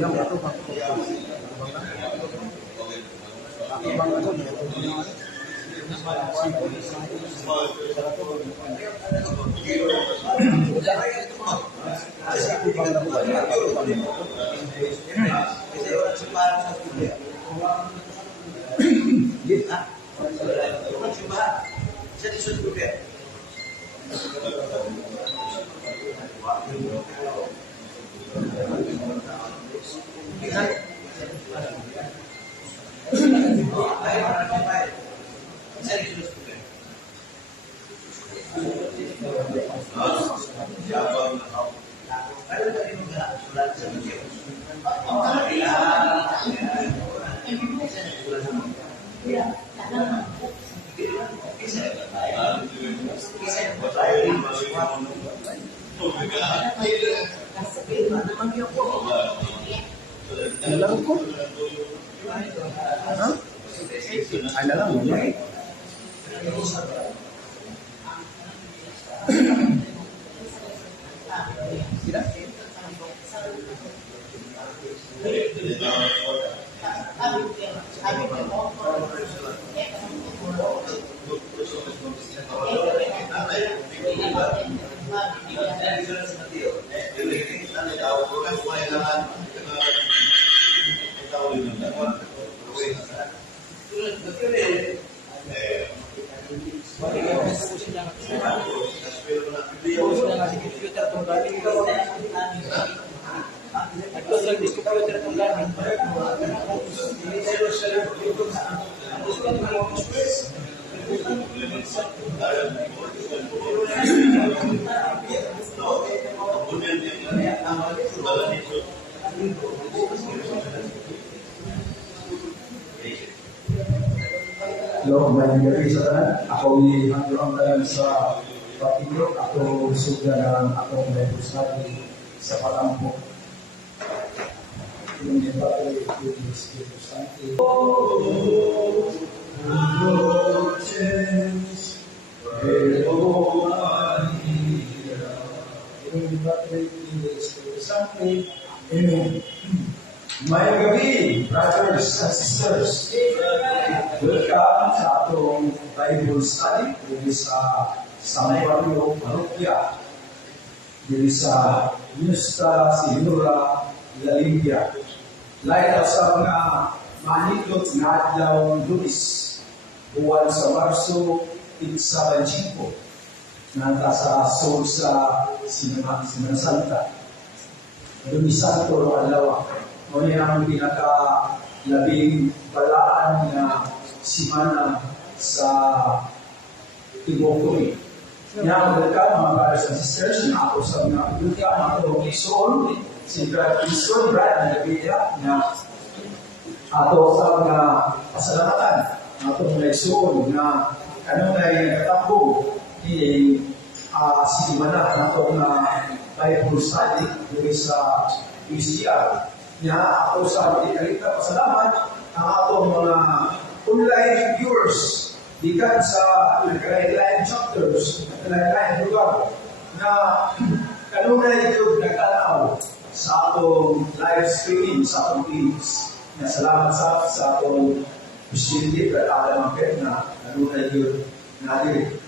bilang batu batu bang itu alam ko. Hah? Alam mo na. Sila? Hello, magandang gabi sa tanan. Ako ay hanggang tanan sa Patilyo. Ako suga ng akong Bible study sa Palampo. Yung ipatuloy ko yung Espiritu Santo. Yung ipatuloy ko yung Espiritu Santo. Amen. Mayang gabi, brothers and sisters. Welcome sa atong Bible study dito sa San Barrio Parokya dito sa Nuestra Señora La Limpia. Lahat sa mga manigot na adlaw Lunes, buwan sa Marso, Itsa 25, nata sa Sol sa Semana Santa. Lunes Santo o Alawa. Ngunit ang pinaka-labing balaan na simana sa Tibokoy. Welcome mga brothers and sisters na ako sa mga iluka, mga itong Ison, si Brad Ison, Brad na nabida na ato sa mga pasalamatan na itong Ison na kanong ay nagtatambo ni simana na itong Bible study dito sa UCR. Na ako sa ikalita pasalamat ang atong mga online viewers dikan sa ilang chapters, ilang lugar na kanunay yung nagtanaw sa atong live streaming sa atong page. Na salamat sa atong presidente at alam ang na kanunay yung natin.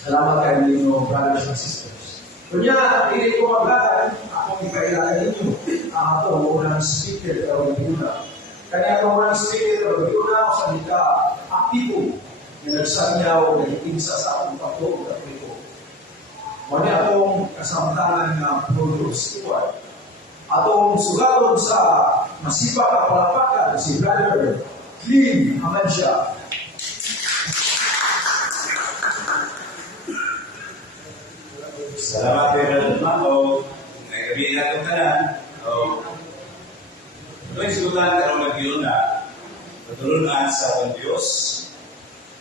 Salamat kayo ninyo, brothers and sisters. Kunya, hindi ko maglakan, akong ipailakan ninyo ang atong unang speaker o Yuna. Kanya itong unang speaker o Yuna, sa nita aktibo na nagsanyaw na itinsa sa atong pagtog at ito. Kunya atong kasamtangan na Bruno Stewart. Atong sugaton sa masipag at palapakan si Brother Clean Hamansya. Salamat kayo na Mako. Nagabi na itong tanan. Ito'y sugutan ka rin mag-iyon na patulunan sa itong Diyos.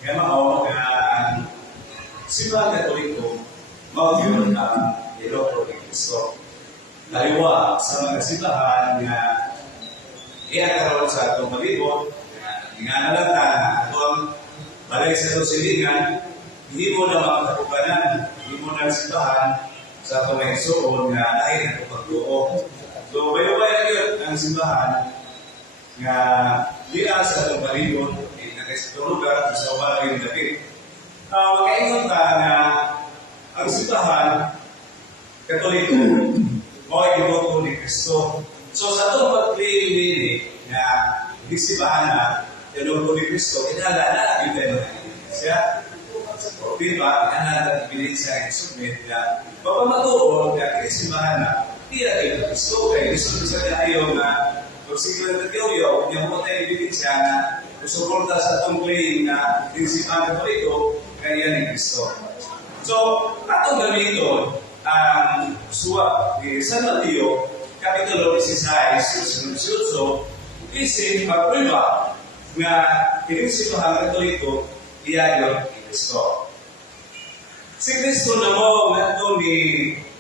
Kaya makaw ang simbahan Katoliko mag-iyon na Ilocos ni Cristo. Daliwa sa mga simbahan na iakaroon sa itong malibot, inganalata na itong balay sa itong silingan, hindi mo na makakapukanan, hindi mo na simbahan sa itong naigsoon na lain ang pagluo. So, bayo-bayo ng simbahan nga diya sa itong palibot, sa itong lugar, sa umalang yung dapit. Makaingon ka na ang simbahan, Katoliko, mo ay ginuto ni Kristo. So sa itong pag-claim nini na hindi simbahan na ginuto ni Kristo, kinalala yung tayo ng siya. Diba, kinalala ng ebidensya ng submit na papamatuon na kinisimbahan na diya kayo Kristo. Kaya gusto sa ayaw na kung sige lang nag-yaw-yaw, niya mo tayo ebidensya na suporta sa itong claim na kinisimbahan Katoliko, kaya ni Kristo. So, atong gamiton ang suwak ni San Mateo, Kapitulo 16, verso 18, kasi magprueba nga kinisimbahan Katoliko, iyayon ni Kristo. Si Kristo na mo nga ito ni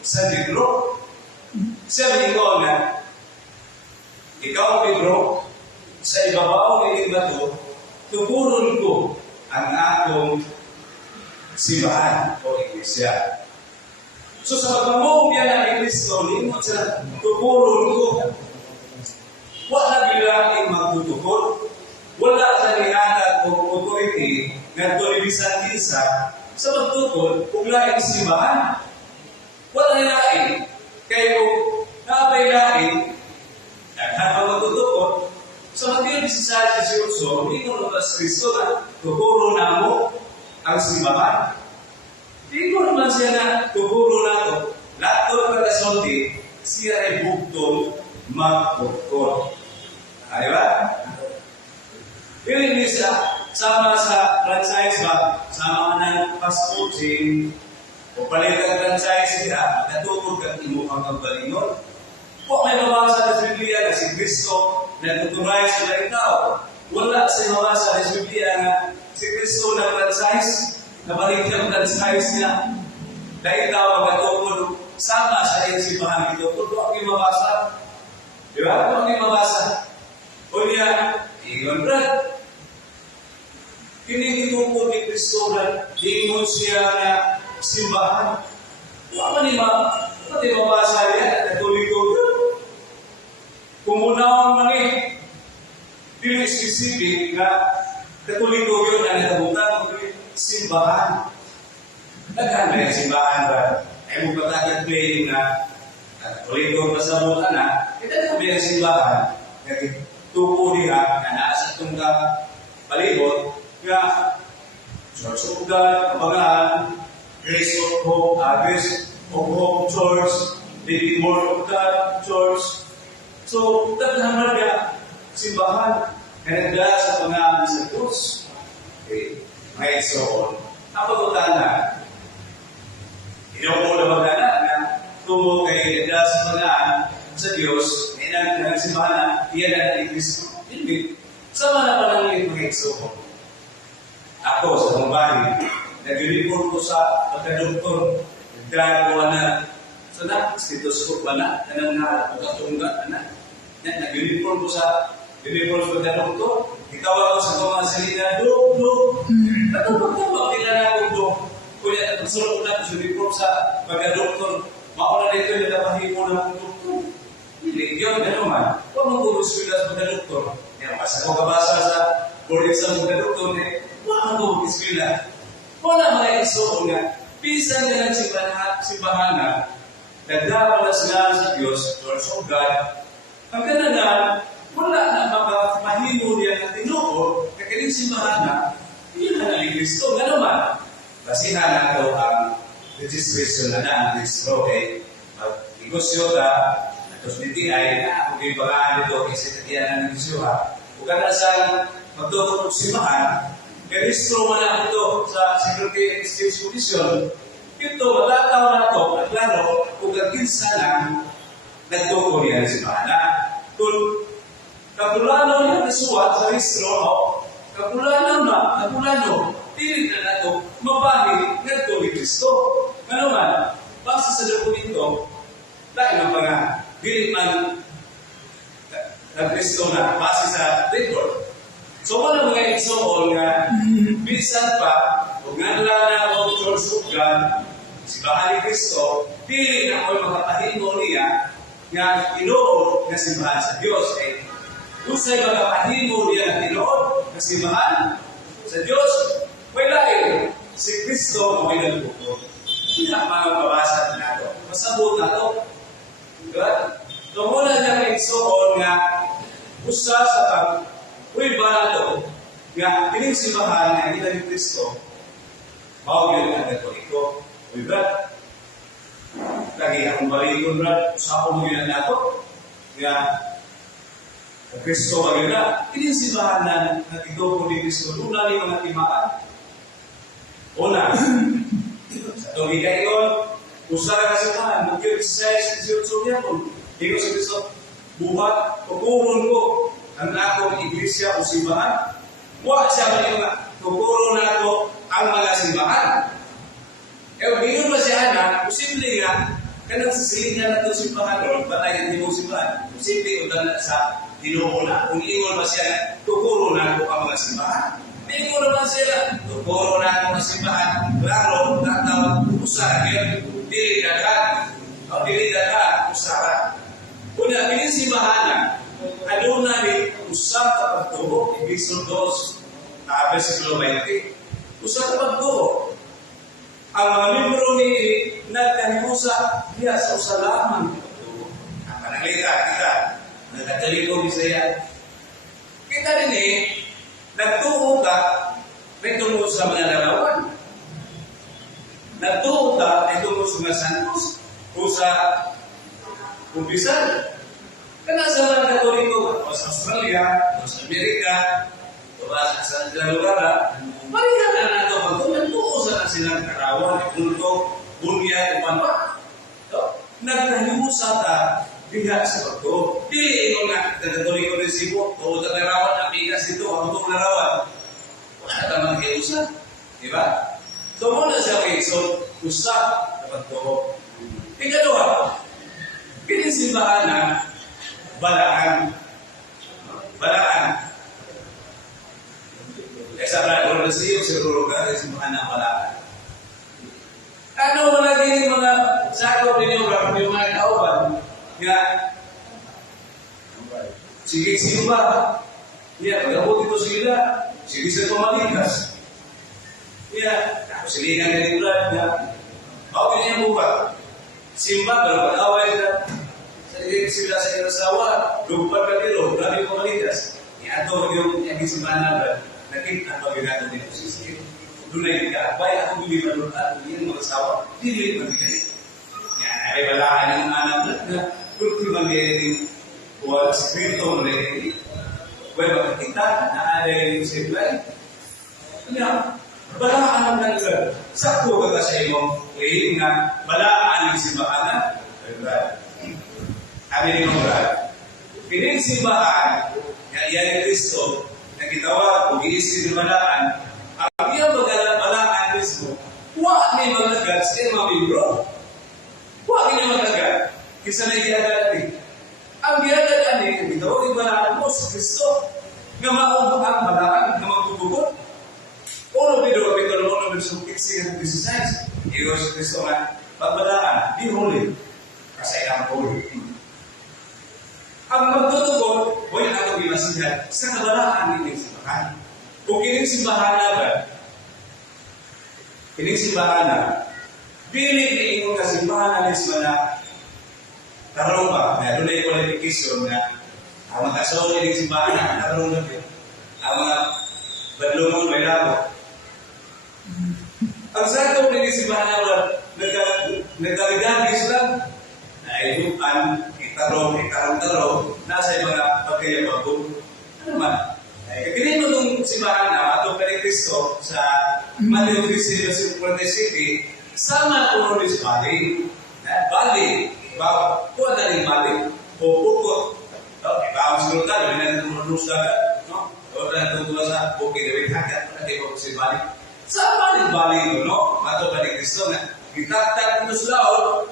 San Pedro, sabi ko nga, ikaw Pedro, sa ibabaw ng bato, tuburon ko ang akong simbahan o iglesia. So sa pagmamong yan ang Kristo, limot sa tuburon ko. Wala bilang magtutukod, wala sa nihatag o authority na tulibisan kinsa sa magtukod kung laing simbahan. Wala nilaing. Kaya kung nabay laing, naghatag magtutukod, sa Mateo 16:18, hindi ko naman sa Kristo na tuburon na mo ang simbahan. Hindi ko naman siya na tuguro na ito. Lahat ko ng kasunti, siya ay bugtong magtukod. Di ba? Yung isa, sama sa franchise ba, sama ng fast food chain, o palit ang franchise nila, natukod kang imukhang pagbalingon. Kung may mabasa sa Biblia na si Kristo na tuturay sa ikaw, wala sa mabasa sa Biblia na si Kristo na franchise, nabalik ang franchise niya. Dahil ikaw magatukod, sama sa iyong simbahan ito. Kung ang mabasa, di ba? Kung ang mabasa, o niya, ingon brad, kinikitukod ni Kristo na ingon siya na simbahan. Wala pati mabasa niya, Katoliko. Kung unang mani, dili specific na Katoliko yun ang natabutan ng simbahan. Nagkaan na yung simbahan ba? Ay mo patagad claim na Katoliko pasabutan na, ito na yung simbahan. Tupo niya na nasa itong palibot nga Church of God, Kabangahan, Grace of Hope, Grace of Hope Church, Living Word of God Church. So, taghamar niya simbahan na nagdala sa pangalan sa Diyos. Okay. Ngayon so on. Ang pagkutana, inaw mo na magdala na tumo kay nagdala sa pangalan sa Diyos, na simbahan na iyan na ni Kristo. Hindi. Sama na pa lang yung mga so on. Ako sa pambahin, nag-report ko sa pagka-doktor, nagdagawa na sana, stethoscope ba na, nanangarap ko katungga, nag-report ko sa pagka-doktor, ikaw ako sa mga salita, Dok. Natupag ka ba, pinala ko, Dok. Kuya, nagsulong ko na sa report sa pagka-doktor, mauna dito yung napahimo na ng doktor. Hindi, yun, naman. Huwag mong kurus ko sa pagka-doktor. Yan, mas ako kabasa sa board exam pagka-doktor, wala mo iskwila. Wala mga iso nga. Pisan na ng simbahan na nagdapat na sila sa Diyos, Church of God. Ang kananan, wala na mahimo niya na tinuod, kakaling simbahan na, yun na ni Kristo. Nga naman, basihan na ito ang registration na ang registro. Okay? Mag-negosyo ka, tapos DTI, kung ibagaan ito, kasi katiyan ng negosyo ha. Kung ka na sa magtukot ng simbahan, Keristro man na ito sa Secretary of State's Commission, ito, matataw na ito, at laro, kung kaginsa lang, nagtuko niya si Mahana. Kung kapulano niya nasuwat sa registro, kapulano, pilit na ito, mabahit, nagtuko ni Kristo. Ano man, base sa dokumento, dahil ang mga giliman na Kristo na, base sa record. So, wala mga isoon nga, bisan pa, kung nga na o Church of God, si Bahali Kristo, pili na ako'y makapahimo niya, nga tinuod nga simbahan sa Dios. Kay usay magapahimo diya nga tinuod nga simbahan sa Dios, wala si Kristo mo ay nagbuko. Hindi na mababasa nato. Masabot nato. Diba? So muna niya may igsoon nga usa sa pag-uiba nato nga kining simbahan nga kita ni Kristo mao gyud ang Katoliko. Diba? Lagi akong balikon brad, usapon mo yun nato nga ang Kristo maganda. Kining simbahan na natigo ni Kristo luna ni mga timaan. Una, sa tuwing kayon, usa ka simbahan, Matthew 16:18 niya po. Tingnan sa Kristo, buhat, tukuron ko ang akong iglesia o simbahan. Huwag siya nga, tukuron na ako ang mga simbahan. Bingon ba siya na, posible nga, kanang sisilingan na itong simbahan, o batayan din mo simbahan, posible utan sa Ginoo na, kung ingon ba siya, tukuron na ako ang mga simbahan. Ingon naman siya, tukuron na ako ang simbahan, klaro, natawag, usagin, dili dagat, usara. Kuna, piling simbahan na, ano na rin, usap ka pagtubo, Efeso 2, versikulo 20, usap ka pagtubo. Ang mga membro ni nagkahimusa diya sa usalaman pagtubo. Ang panalita, kita, nagkataliko ni saya. Kita rin nagtuo ka, may tungkol sa mga larawan. Nagtuo ka, may tungkol sa mga santos, o sa kumpisan. Kana sa mga Katoliko, o sa Australia, o sa Amerika, o sa lugar, marihan na nato pag nagtuo sa silang karawan, kulto, bunya, upan pa. Nagkahimusa ta, diha sa pagtuo. Dili ino nga, Katoliko rin sibo, o sa larawan, apikas ito, ang itong larawan. Wala tamang hiusa. Diba? So, muna siya kay so, usap na pagtuo. Ikalawa, kinisimbahan na balaan. Sa pala, kung siyo, siguro ka, simbahan na balaan. Ano mo lagi mga sakaw din yung mga kauban? Nga, sige simba. Pagkabot ito sila. Sige sa pamalikas. Silingan ka ni Brad na, ako ganyan mo ba? Simba, pero pag-away na, sila sa inasawa, lupa ka nilo, grabe pamalikas. Ato yung simbahan na Brad, nakita ang pagkagato nito si Sige. Doon na yung kaabay, ako bili malun at yung mga asawa, hindi magbigay. Ay balaan ng anak na, ultima ngayon buwan sa Krito mo na yun. Huwag makakita, naalay yung simplay. Balaan ng naglag. Sakto ka sa imong way nga balaan ng simbahan na. Sabi ni Brad, pining simbahan nga iyan ni Kristo na gitawag o giisip ng balaan, ang iyang balaan mismo, huwag may magagad sa iyong mga membro. Huwag may magagad. Kisa na iagad ni. Ang iagad ni, ang gitawag yung balaan mo sa Kristo, nga maubang ang balaan na magbubugot. Uno Pedro Kapitulo 1 verso 15 hanggang 16. Iyo si Kristo nga pagbalaan, di huli. Kasi ang huli. Ang magtutugon, huwag natin binasihan sa kabalaan ng simbahan. Kung kining simbahan na ba, kining simbahan na, bilig na ingon ka simbahan na lisma na tarong ba, na doon ay qualification na ang mga kasawin ng simbahan na tarong na din. Ang mga badlungon may labo. Ang sakop ng simbahan na nagkaligagis lang na ayuan, itarong, nasa yung mga pagkayabagong. Ano man? Kaya mo itong simbahan na atong kay Kristo sa Matthew 3:47 sama ko rin sa bali. Bali, kuha na rin bali. O pukot. Ibang siguro ka, hindi natin tumulus dagat. O na tumulus sa bukid, hindi hakat, hindi ko si bali. Sama rin bali mo, no? Atong kay Kristo na gitaktak mo sa laot,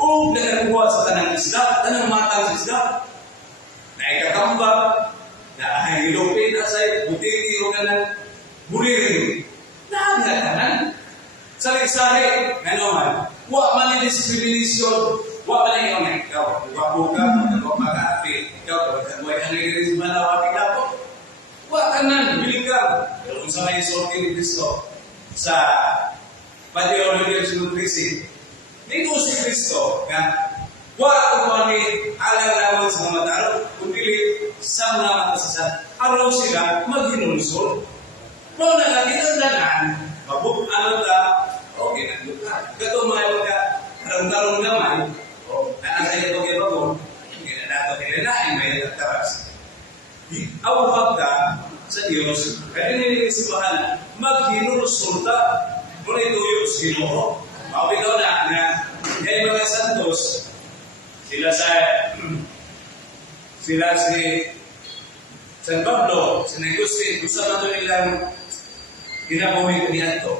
kung nagkakuha sa tanang isla, tanang matang sa isla, na ikatambak, na ay ilopin at sa'yo, butiti o kanan, bulirin. Nakagatanan. Sari-sari, ano man, huwag man yung discrimination, Wa pa lang yung ikaw. Wa buka, wa mag-api. Ikaw, wa ang nagiging malawa kinapo. Wa ka nan, biling ka. Pero kung sa may isulti ni Kristo, sa Pati-Ologya Sinutrisi, dito si Kristo, nga, wa kung ni alang naman sa mga matalo, kundi sa mga matasasan, araw sila maghinulsol. Kung nakakitandaan, ano ta, okay, nagluka. Kato mga mga tarong-tarong naman, nasa iyo pag-ibago, hindi na dapat kilalain, may nagtaras. Awag ka sa Diyos, kaya nililisipahan, maghinulsol ta, muna ituyo sa Ginoo. Mabigaw na kaya mga santos, sila si San Pablo, si Agustin, kung saan ito nilang ginabuhi ko niya ito.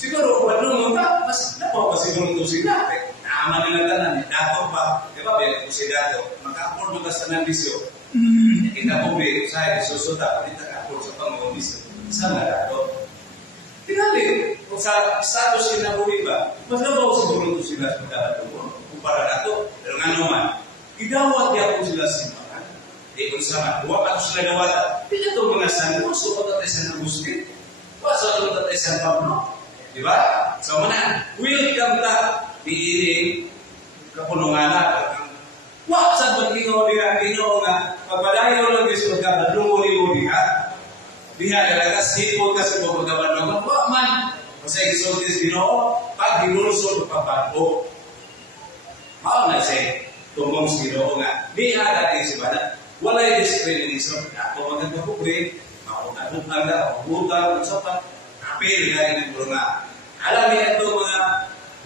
Siguro, kung ano mo ka, mas napaw pa siguro ito sila. Naaman nila tanan, dato pa. Diba, bilang ko si dato, maka-afford mo ka sa nandisyo. Kita po, saya, susuta, hindi ka-afford sa pang-bisyo. Saan na dato? Tingali, kung sa status kinabuhi ba, mas nabaw siguro ito sila sa pagkakatuon. Kumpara na ito, pero nga naman, idawat niya po sila simbahan. Di kung sama, huwag ako sila dawata. Hindi ito mga santos, so patatay sa Agustin. Huwag sa patatay sa Pablo. Diba? So mana, welcome ta, diiring kapunungan na. Huwag sa pag-ino nga, pagpadayo lang gusto ka, lumuli-uli ha. Diha talaga, sipot ka sa pagkabalo. Huwag man, masaya gisultis Ginoo, pag hinulsol pagbago. Mao na siya, tumong sa Ginoo nga, di agad si Bana, walay discrimination. Ako magkakapukri, makunat-bukang na, makunat, makunat, apel nga yung mga. Alam niya ito mga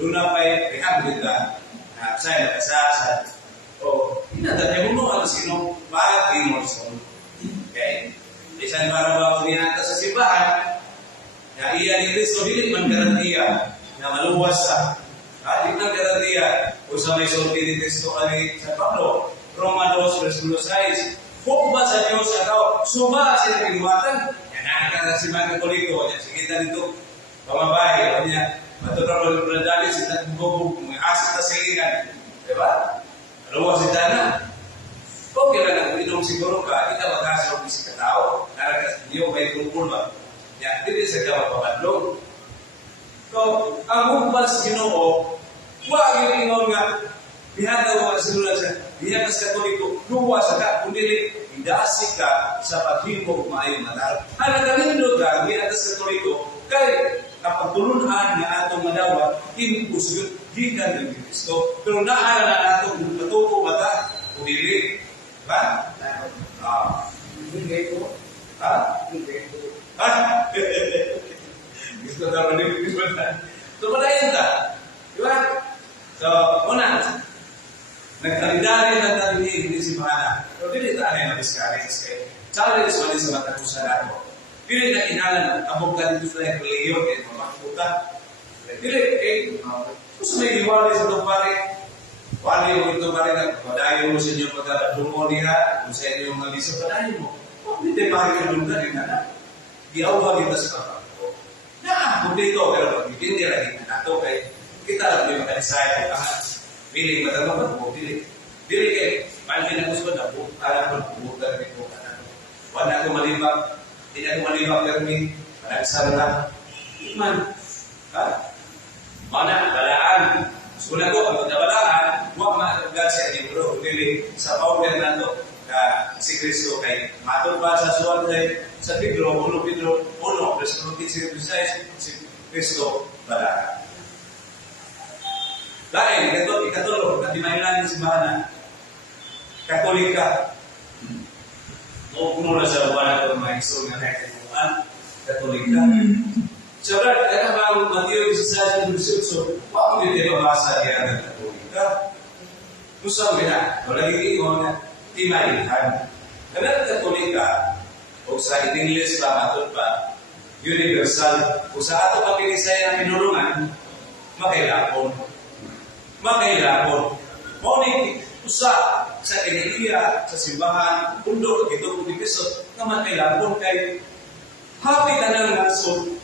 lunapay, rehabilita, na saya nakasasad. O, hinatanya mo ano sino, bakit hinulsol? Okay? Isang para ba niya sa simbahan, na iya ni Cristo, hindi man garantiya na maluwas sa. Hindi man garantiya kung sa may sulti ni Cristo ali sa Pablo, Roma 2, versikulo 6, kung ba sa Diyos ataw, suma sa pinguatan, yan nakakita si mga Katoliko, yan sige na dito, pamabahay, niya, matutrapal ko na dali, sa nagbubog, mga asit na silingan, diba? Maluwas si Dana. Okay lang, kung inom siguro ka, kita magkasarap ni si katao, narakas niyo may kumpul ba? Yan, hindi sa kawat pabadlong. So, ang humbas Ginoo, huwag yung ingon nga, bihanda mo sa sinula siya, bihanda sa Katoliko, luwa sa ka, kundi idasi ka sa paghimog maayong natal. Ang nagalindo ka, bihanda sa Katoliko, kay kapagtulunan na atong madawat, hinusgot, gikan ng Kristo. Pero naara na atong matuko mata, kundi ba? Hindi ko. Hindi ko. Gusto na rin yung so, padayin ta. Diba? So, una, nagkalidari ng talinig ni si Mahana. Pero hindi tayo na discourage kayo. Challenge mo din sa matakusan ako. Pili na inalan, abog ka dito sa reliyon, eh, mamakuta. Pili, gusto may iwalay sa itong pare. Wali mo ito pare na, padayo mo sa inyo pagkakadungo niya, kung sa inyo mga liso, padayo mo. Hindi pare ka doon na rin na. Diawa kita sa kapag. Kung dito, pero pag hindi lagi na ito, kay kita lang yung makalisaya, piling matagam mo, piling. Piling kayo, paano na gusto na po, alam mo, pumunta rin po ka na. Wala ako malibak, hindi ako malibak kami, panagsara na. Iman, ha? Mana, balaan. Sulat ko, ang pagkabalaan, huwag maatagad sa libro, piling sa powder na ito, si Kristo kay matod ba sa suwat kay sa Pedro, 1 Pedro 1, versikulo 15, si Kristo balaan. Lain, ikatulog, at imayilan ni si Mahana, Katolika. O puno na sa buwan ito, mga iso nga nakikinuan, Katolika. Sabat, kaya bang Mateo 16:18, wag mo dito mabasa kaya ng Katolika. Gusto mo na, wala gigingon na, timayihan. Kanang Katolika, o sa English pa, matod pa, universal, o sa ato papinisaya ang minulungan, makailapon. Makailapon. Mauning usa sa kiniliya, sa simbahan, undok, ito kung dipisot, na makailapon kay happy ka ng nasod,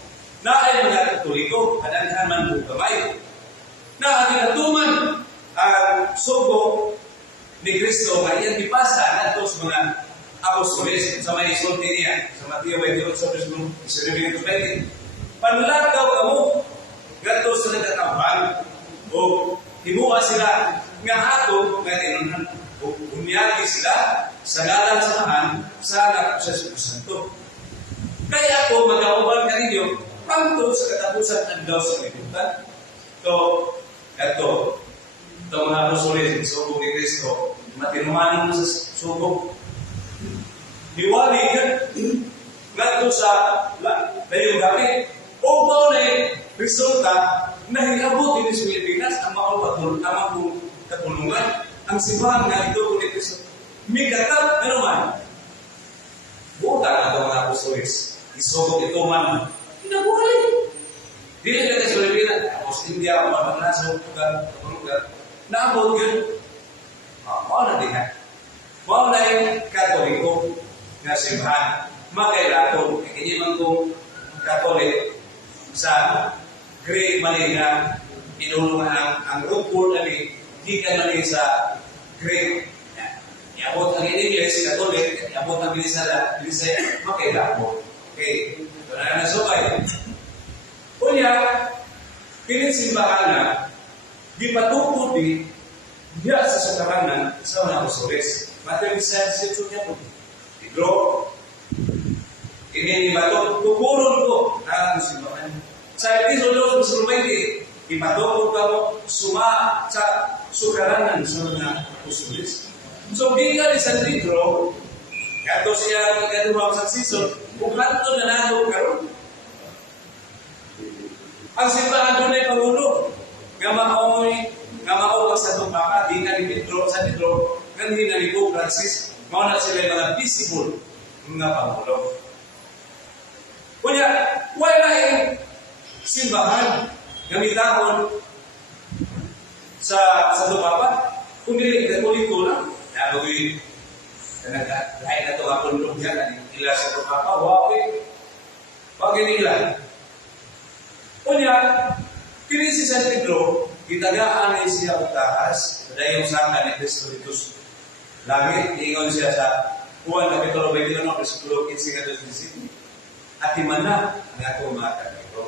na ay mga Katoliko, kadanghan man po kamay. Na ang kinatuman, ang sugo ni Kristo nga iyang ipasa nato sa mga apostoles sa may isulti niya sa Mateo 28:19. Panlakaw kamo ngadto sa nagtatambang o himuha sila nga ato nga tinunan o bunyagi sila sa ngalan samahan sa anak sa Espiritu Santo. Kaya ako mag-aubang kaninyo pangto sa katapusan adlaw sa kalibutan. Ito mga apostoles sa sugo ni Kristo, matinumanan mo sa sugo. Hiwali yan, ngadto sa layong gabi. O paunay, resulta, nahiabot din sa Pilipinas ang mga katulungan, ang simbahan nga ito ni Kristo. May katap, ano man, buta na ito mga apostoles. Isugog ito man, hinabuhalin. Dili ka sa Pilipinas, tapos India, Pamanaso, lugar, naabot yun. Mauna din ha. Mauna yung Katoliko na simbahan. Magkailato, ikinimang kong Katolik sa Greek Manila, inulungan ang rupul na gikan na sa Greek. Iabot ang English, Katolik, iabot ang Bilisaya, magkailato. Okay, ito na nasukay. Kunya, kining simbahan na, di patukod diya sa sukaranan sa mga apostoles. Matthew 7:6 niya po. Igro, ini batok tukurun ko ang simbahan. Sa episode sa Lumay, ipatukod ka mo suma sa sukaranan sa mga apostoles. So, gikan ni San Pedro, kato siya ikaduhang sa season, kung kanto na nato karon. Ang simbahan doon ay pangulo. Nga makaw sa itong baka, di na ni Pedro, San Pedro, ganhin na ni Pope Francis, mauna sila yung mga visible mga pangulo. Kunya, wala yung simbahan gamitahon sa itong baka, kung hindi Katoliko lang, nagawin, lahat na ito nga punlog yan, ila sa itong baka, wapit, pag nila. Kunya, kini si San Pedro, gitagaan ay siya utahas, dahil yung sangka ni Kristo dito langit, ingon siya sa Juan Kapitulo 21, versikulo 15-17. At imana ang ako mga kaniro.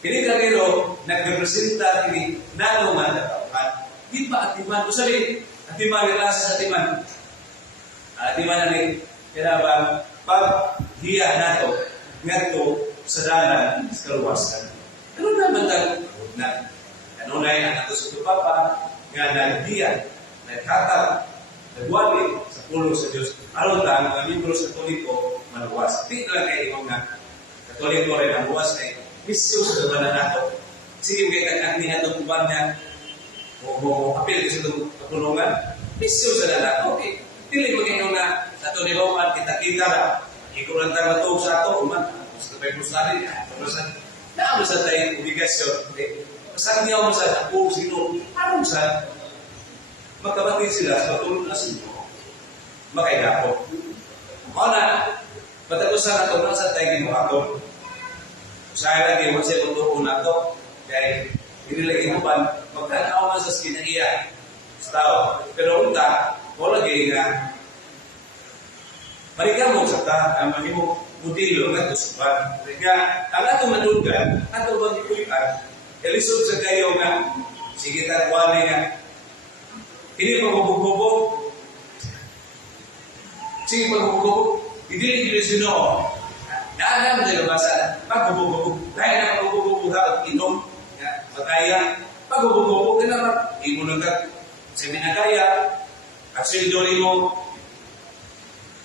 Kini kaniro, nagrepresenta kini nano man natauhan. Di ba atiman? O sabi, atiman yung lasa sa atiman. Atiman na rin, kaya ba, pag hiya nato, ngato sa dalan, sa kaluwasan. Ano naman na kanunay ang ato sa tupapa nga nagdiyan, naghatag, nagwali sa pulo sa Diyos. Aron lang, ang libro sa Katoliko, maluwas. Di lang kayo yung mga Katoliko rin ang buwas na misyo sa dabanan nato. Sige, kaya kakandi na itong kuban niya, o apil kasi itong katulungan, misyo sa dabanan. Okay, dili mo kayo na sa ito niloman, kita-kita na, ikuran tayo matog sa ato, uman, gusto pa yung musali, naamo sa tayong obligasyon. Saan niya mo sa ako, sino? Anong sa magkabatid sila sa patulog na sino? Makaidako. Mana, batagusan na ito na sa tayong gimuhaton. Usaya lagi mo sa pagtuon na ito. Kaya inilagay mo pa, magkanaw man sa skinaiya. Sa tao. Pero unta, wala lagi nga marigamok sa ta, ang mahimong budilo nga tusupan. Kaya, ang atong manugan, atong bang ikulipan, elisod sa kayo nga, sige takwali nga, hindi magbubog-bubog, sige magbubog-bubog, hindi sino, naanam na labasa, magbubog-bubog, dahil na magbubog-bubog ha, inom, mataya, magbubog-bubog, na naman, imunag ka, sa minakaya, actually doon mo,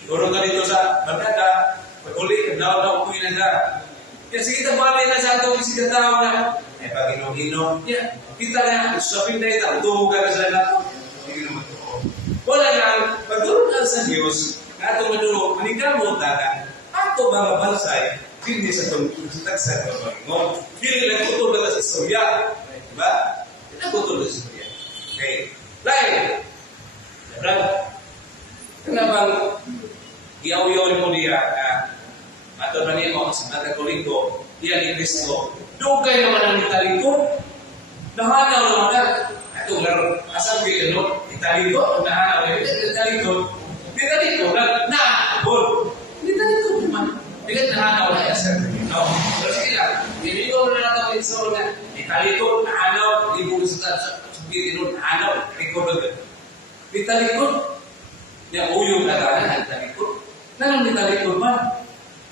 iguro ka dito sa bandada, pag-uli, daw-daw ko inanda. Kaya sige, balik na sa ito, sige tao na. Eh, pag inom-inom, kita na, shopping na ito, tuhugan ka sa lahat. Hindi naman ito. Wala na, pag-tulog ka sa Diyos, nga ito madulog, manigamot na, ato mga bansay, hindi sa tagsa ng Panginoon. Hindi lang tutulog sa istorya. Diba? Hindi lang tutulog sa istorya. Okay. Lain. Kenapa iaw-iaw mo niya ato na niya mga sa Katoliko, diya ni Kristo. Doon kayo naman ang italiko, nahanaw naman na, Ito laro, asal kayo, no? Italikod, nahanap kayo, italikod, nahanapon. Italikod naman. Bigat nahanap na asal. No? Pero sige lang, hindi ko na natawin sa una, italikod, nahanap, ibig sa sabihin, nahanap, record agad. Italikod, niya uyong nagalan, italikod. Nanang italikod man,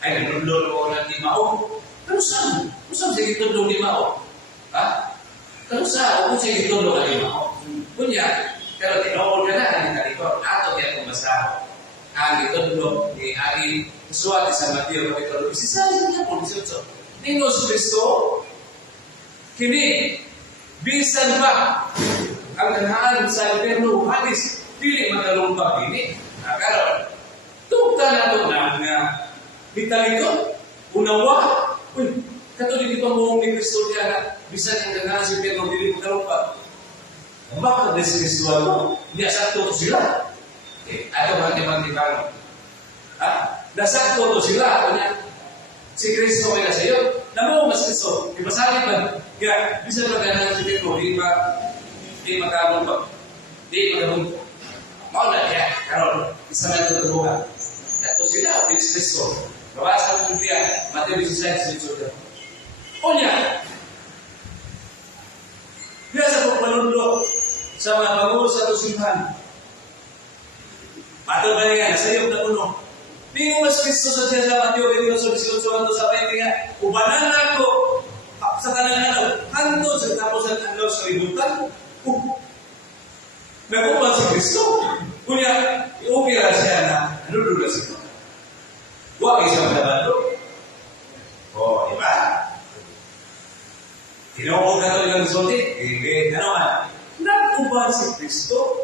ay nanulol ko ng limao. Pero saan? Kung saan sige tulong limao? Ha? Pero sa kung sige tulong ang limao? Kunya, pero tinool ka na ang italikod. Ato kaya kumasaho. Ang itulong ni Ari Suwati sa Mateo Kapitulo 16 niya po 18. Ninos Kristo, kini, bisan pa ang ganahan sa Eterno Hadis, pili magalumpag ini. Karon, tugta na ito na italikod, unawa. Uy, katulad di pa mo ni Kristo niya na bisan ang ganahan sa Eterno pili magalumpag. Bakit na si Kristo mo? Hindi asakto sila. Ato manti-manti-manti. Nasakto to sila. Si Kristo ay nasa iyo. Namu mas Kristo. Ipasalit man. Kaya, bisa maganahan si Pedro. Di magkalumpag. Di magkalumpag. Mauna niya. Karon, isa na ito tubuhan. Ato sila, si Kristo. Babasa ng Biblia, Mateo 16:18. O niya. Kaya sa pagpanundok sa mga bago sa tusimhan. Mateo ba niya, sa iyo na uno. Di mo mas Kristo sa siya sa Mateo 28:18 sa bayan niya, ubanan ako sa kanang-anaw, hantod sa tapos ang anaw sa libutan. Nakupan si Kristo. Kunya, okay lang siya na nanudulas ito. Huwag isang nabalo. O, diba? Tinawag na ito yung sulti. Ano man? Nakupan si Kristo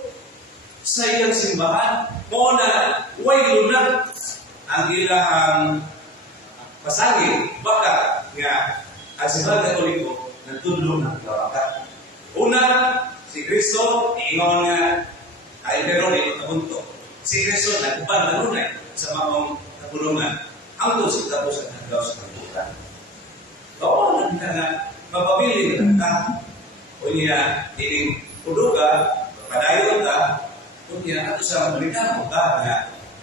sa iyang simbahan. Mo na, way lunak ang ilang pasagi. Baka nga, ang simbahan Katoliko, nagtulong ng kawakan. Una, si Kristo, ingon nga, ay pero di magkabunto. Si Kristo, nagkupan na nunay sa mga kapulungan. Ang tusok tapos ang naglaw sa pagbutan. Oo, nagkita na, mapabili na o niya, ining puluga, padayon ka, o niya, ato sa malinaw ka na,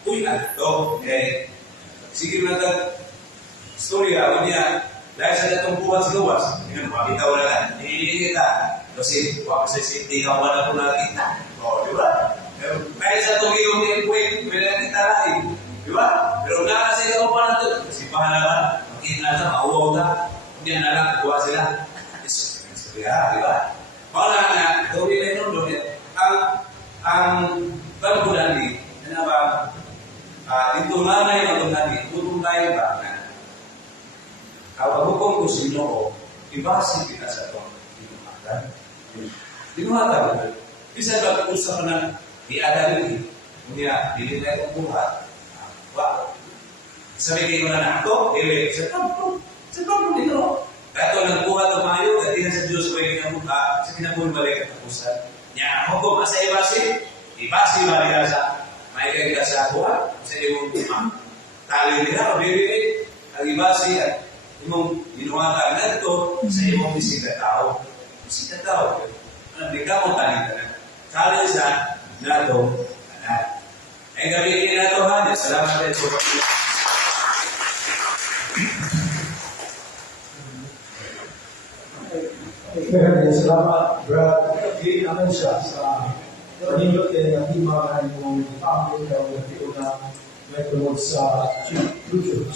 uy, ato, sige na ito, storya, o niya, dahil sa datong buwas-luwas, yun, mabitaw na lang, hindi kita, kasi, wak sa safety ka wala po nakita. O, di ba? Dahil sa tumiyong ni Queen, wala kita lain. Di ba? Pero nakasay ka pa na ito, kasi pahala ka, makita na, mauwaw ka, hindi na lang, kuha sila. Storya, di ba? Wala na, gawin na yun, ang pagbulan ni, ano ba, dito nanay ang tunani, tutunay ba na, kapag ko sino ko, ibasi kita sa ito, dinuhatan. Bisa ba usap na diadari, niya, dili na itong buhat. Wow. Sabi kayo na ako, sa kampo dito. Kato nagbuhat o mayo, katihan sa Diyos ko yung kinabuka, sa kinabulbalik at tapusan. Niya, ako kung asa ibasi balik sa may kaya sa buhat, sa iyong imam. Tali nila, mabibili, ang ibasi at imong inuwatan na ito sa imong bisita tao. Bisita tao. Hindi ka mo tanig na. Kali sa nato, anak. Ay gamitin na ito, ha? Salamat tayo sa pagkakas. Salamat, Brad. Hindi naman siya sa panilot na hindi mga yung pamilya o na may tulog sa YouTube.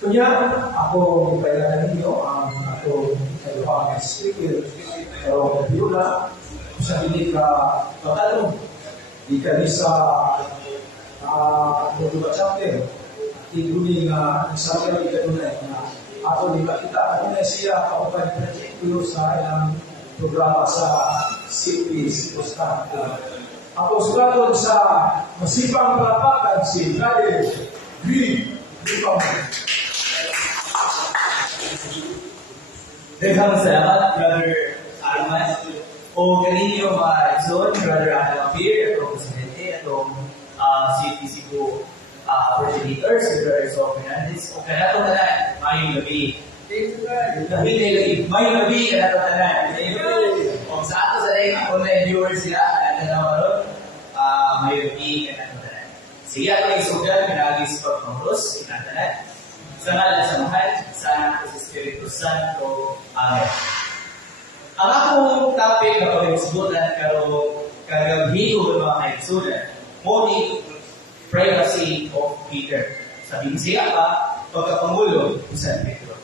Kanya, ako kailangan ninyo ang ako kailangan speaker. Pero yun na, sa hindi ka matalong, di ka ni sa Lutuba Chapter. Tiguli nga, sabi ang ikanunay na ako di ba kita, ako na siya kapapan particular sa ilang programa sa CPS Constant. Ako sulatod sa masipang palapakan si Brother Green Lipang. Daghang salamat, Brother Almas. O kaninyo ma-exon, Brother Adam Pierre, atong presidente, atong City Cebu originator, si Brother So Fernandez. O kanatong tanan, mayong gabi. Mayong gabi, kanatong tanan. O sa ato sa online viewers sila, naman may review ka na naman. Sige, ako yung sugal, pinagis pagpangros, inatanan. Sa ngalan sa mahal, sa anak ko sa Espiritu Santo. Amen. Ang akong topic na pag-isbutan kagabi ko mga kaigsunan, morning privacy of Peter. Sabihin siya pa, pagkapangulo sa Pedro.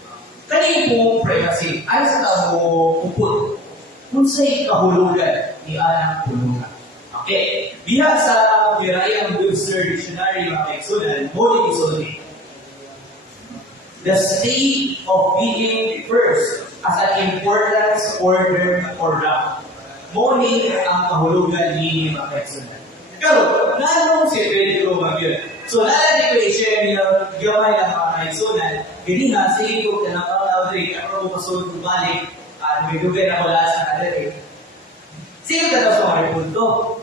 Kanina pong privacy ay sa tao upod kung sa'y kahulugan ni Anang Pulungan. Okay. Biha sa Birayang Webster Dictionary mga kaigsunan, morning isulti. The state of being first as an importance, order, or rank. Morning ang kahulugan ni mga kaigsunan. Pero, naanong si Pedro mag-yun? So, nalala ko i-share niya gamay ng mga kaigsunan. Hindi nga, sige ko na nakakawari, ako masunod balik, at may dugay na wala sa kadari. Sige ka na sa mga punto.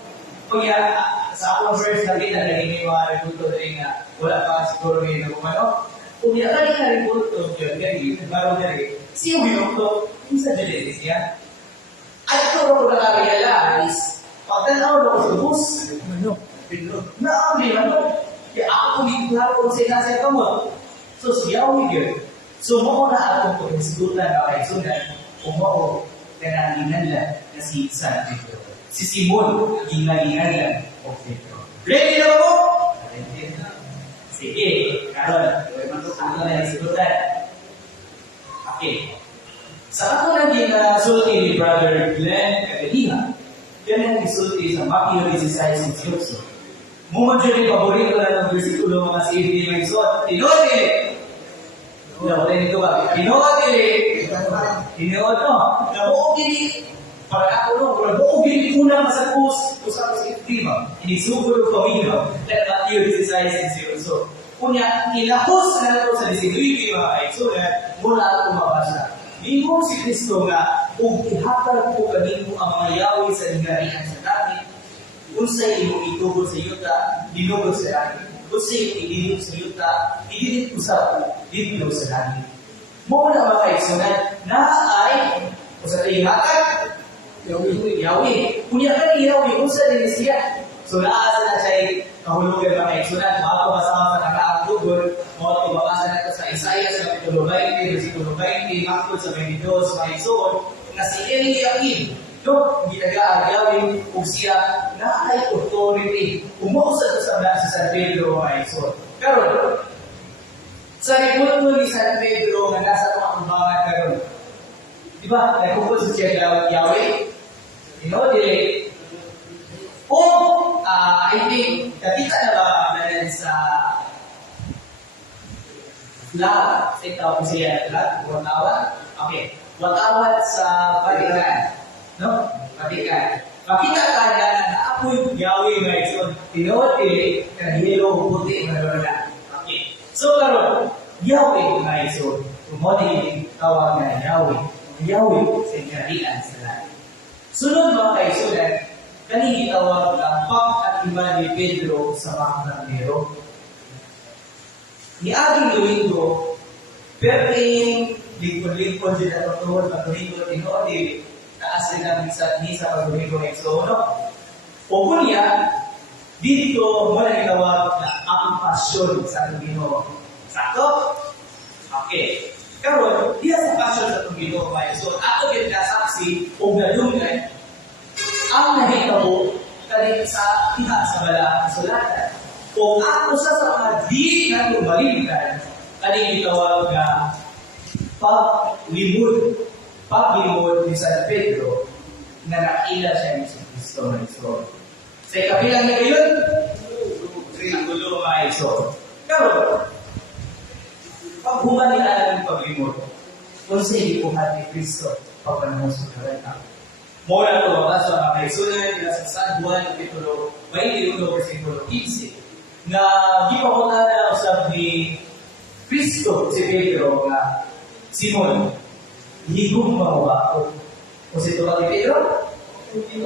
Kung yan, sa akong verse lagi na naging mga repunto rin nga, wala pa siguro rin na kumano. Kung yan ka rin na repunto, yun, gani, baro na rin, siya winokto, yung sa dalilis niya. At ito ko nakaka-realize, pagtanaw na ko sa bus, ano, na-amli, ano, kaya ako kumiklar kung sinasay ka mo. So, siya yun. So, mo na akong pag-isigutan na kayo sundan, umo kananginan lang na si San Pedro. Si Simon, gingalingan lang o Pedro. Ready na mo? Ready na. Sige, karon, ano na yung sigutan? Okay. Sa ako naging sulti ni Brother Glenn Kagaliha, yan ang isulti sa Matthew 16:18. Mumod yun yung paborito na ng versikulo mga sa ibig ng isot. Tinodili! Wala nito ba? Tinodili! Tinood no? Nabuogili! Para ako no? Nabuogili unang masagpus usap sa iktima. Inisugod ang pamilya. Let Matthew 16:18. So, kunya, ilahos na ito sa 19 mga kaigsunan mula ako mabasa. Bingong si Kristo nga, kung ihatag ko kanino ang mayawi sa ingarihan sa langit, kung sa'yo mo itugod sa yuta, dinugod sa langit. Kung sa'yo idinugod sa yuta, idinit ko sa dinugod sa langit. Muna mga kaigsunan, na ay, kung sa tayo hatag, yawi. Kunya ka ni yawi, kung sa dinisiya. So naasa na siya kahulugan mga kaigsunan, mapapasama sa nakaakugod, mapapabasa na ito sa Isaiah sa Kapitulo 20, versikulo 20, Makod sa 22, sa kaigsunan, na si Eliakim, no, ginagaagawin kung siya na ay authority. Umuusad sa San Pedro mga kaigsunan. Pero, sa repunto ni San Pedro na nasa pakakumbangan karon, di ba, nagpupul sa siya Yahweh, dili. I think, nakita na ba natin sa lahat? Sa itaw ko siya lahat, watawan. Okay, watawan sa Vatican. No? Vatican. Makita ka na naapoy Yahweh nga ito. Tinawati, kanilo, puti, manalala. Okay. So, karon Yahweh nga ito. Tumodi, tawag na Yahweh. Yahweh sa ingarian sa lahat. Sunod mga kaisunan, kanini tawag ang pag at iba ni Pedro sa mga karnero. Ni Aging Domingo, pero lingkod-lingkod din at patuhod na Domingo, tinoodi, taas din ang misa pag Domingo ng Sono. O kunya, dito mo na itawag na ang pasyon sa Domingo. Sakto? Okay. Karon, diya sa pasyon sa Domingo, so ako din kasaksi o galungan ang nahitabo kani sa iha sa bala kasulatan. Kung ako sa mga di na lumalimutan, kani itawag na paglimod ni San Pedro na nakila siya ni Kristo na iso. Sa ikabilang na yun, triangulo mga iso. Pero, pag humanila ng paglimod, kung sa ilipuhan ni Kristo, pagpanahon sa karanta. Mula ito mabasa ang kaisunan nila sa San Juan, Kapitulo 21, versikulo 15, na gipakunan na usap ni Kristo si Pedro na Simon, higong mo ba ako? Kung si ito ka ni Pedro?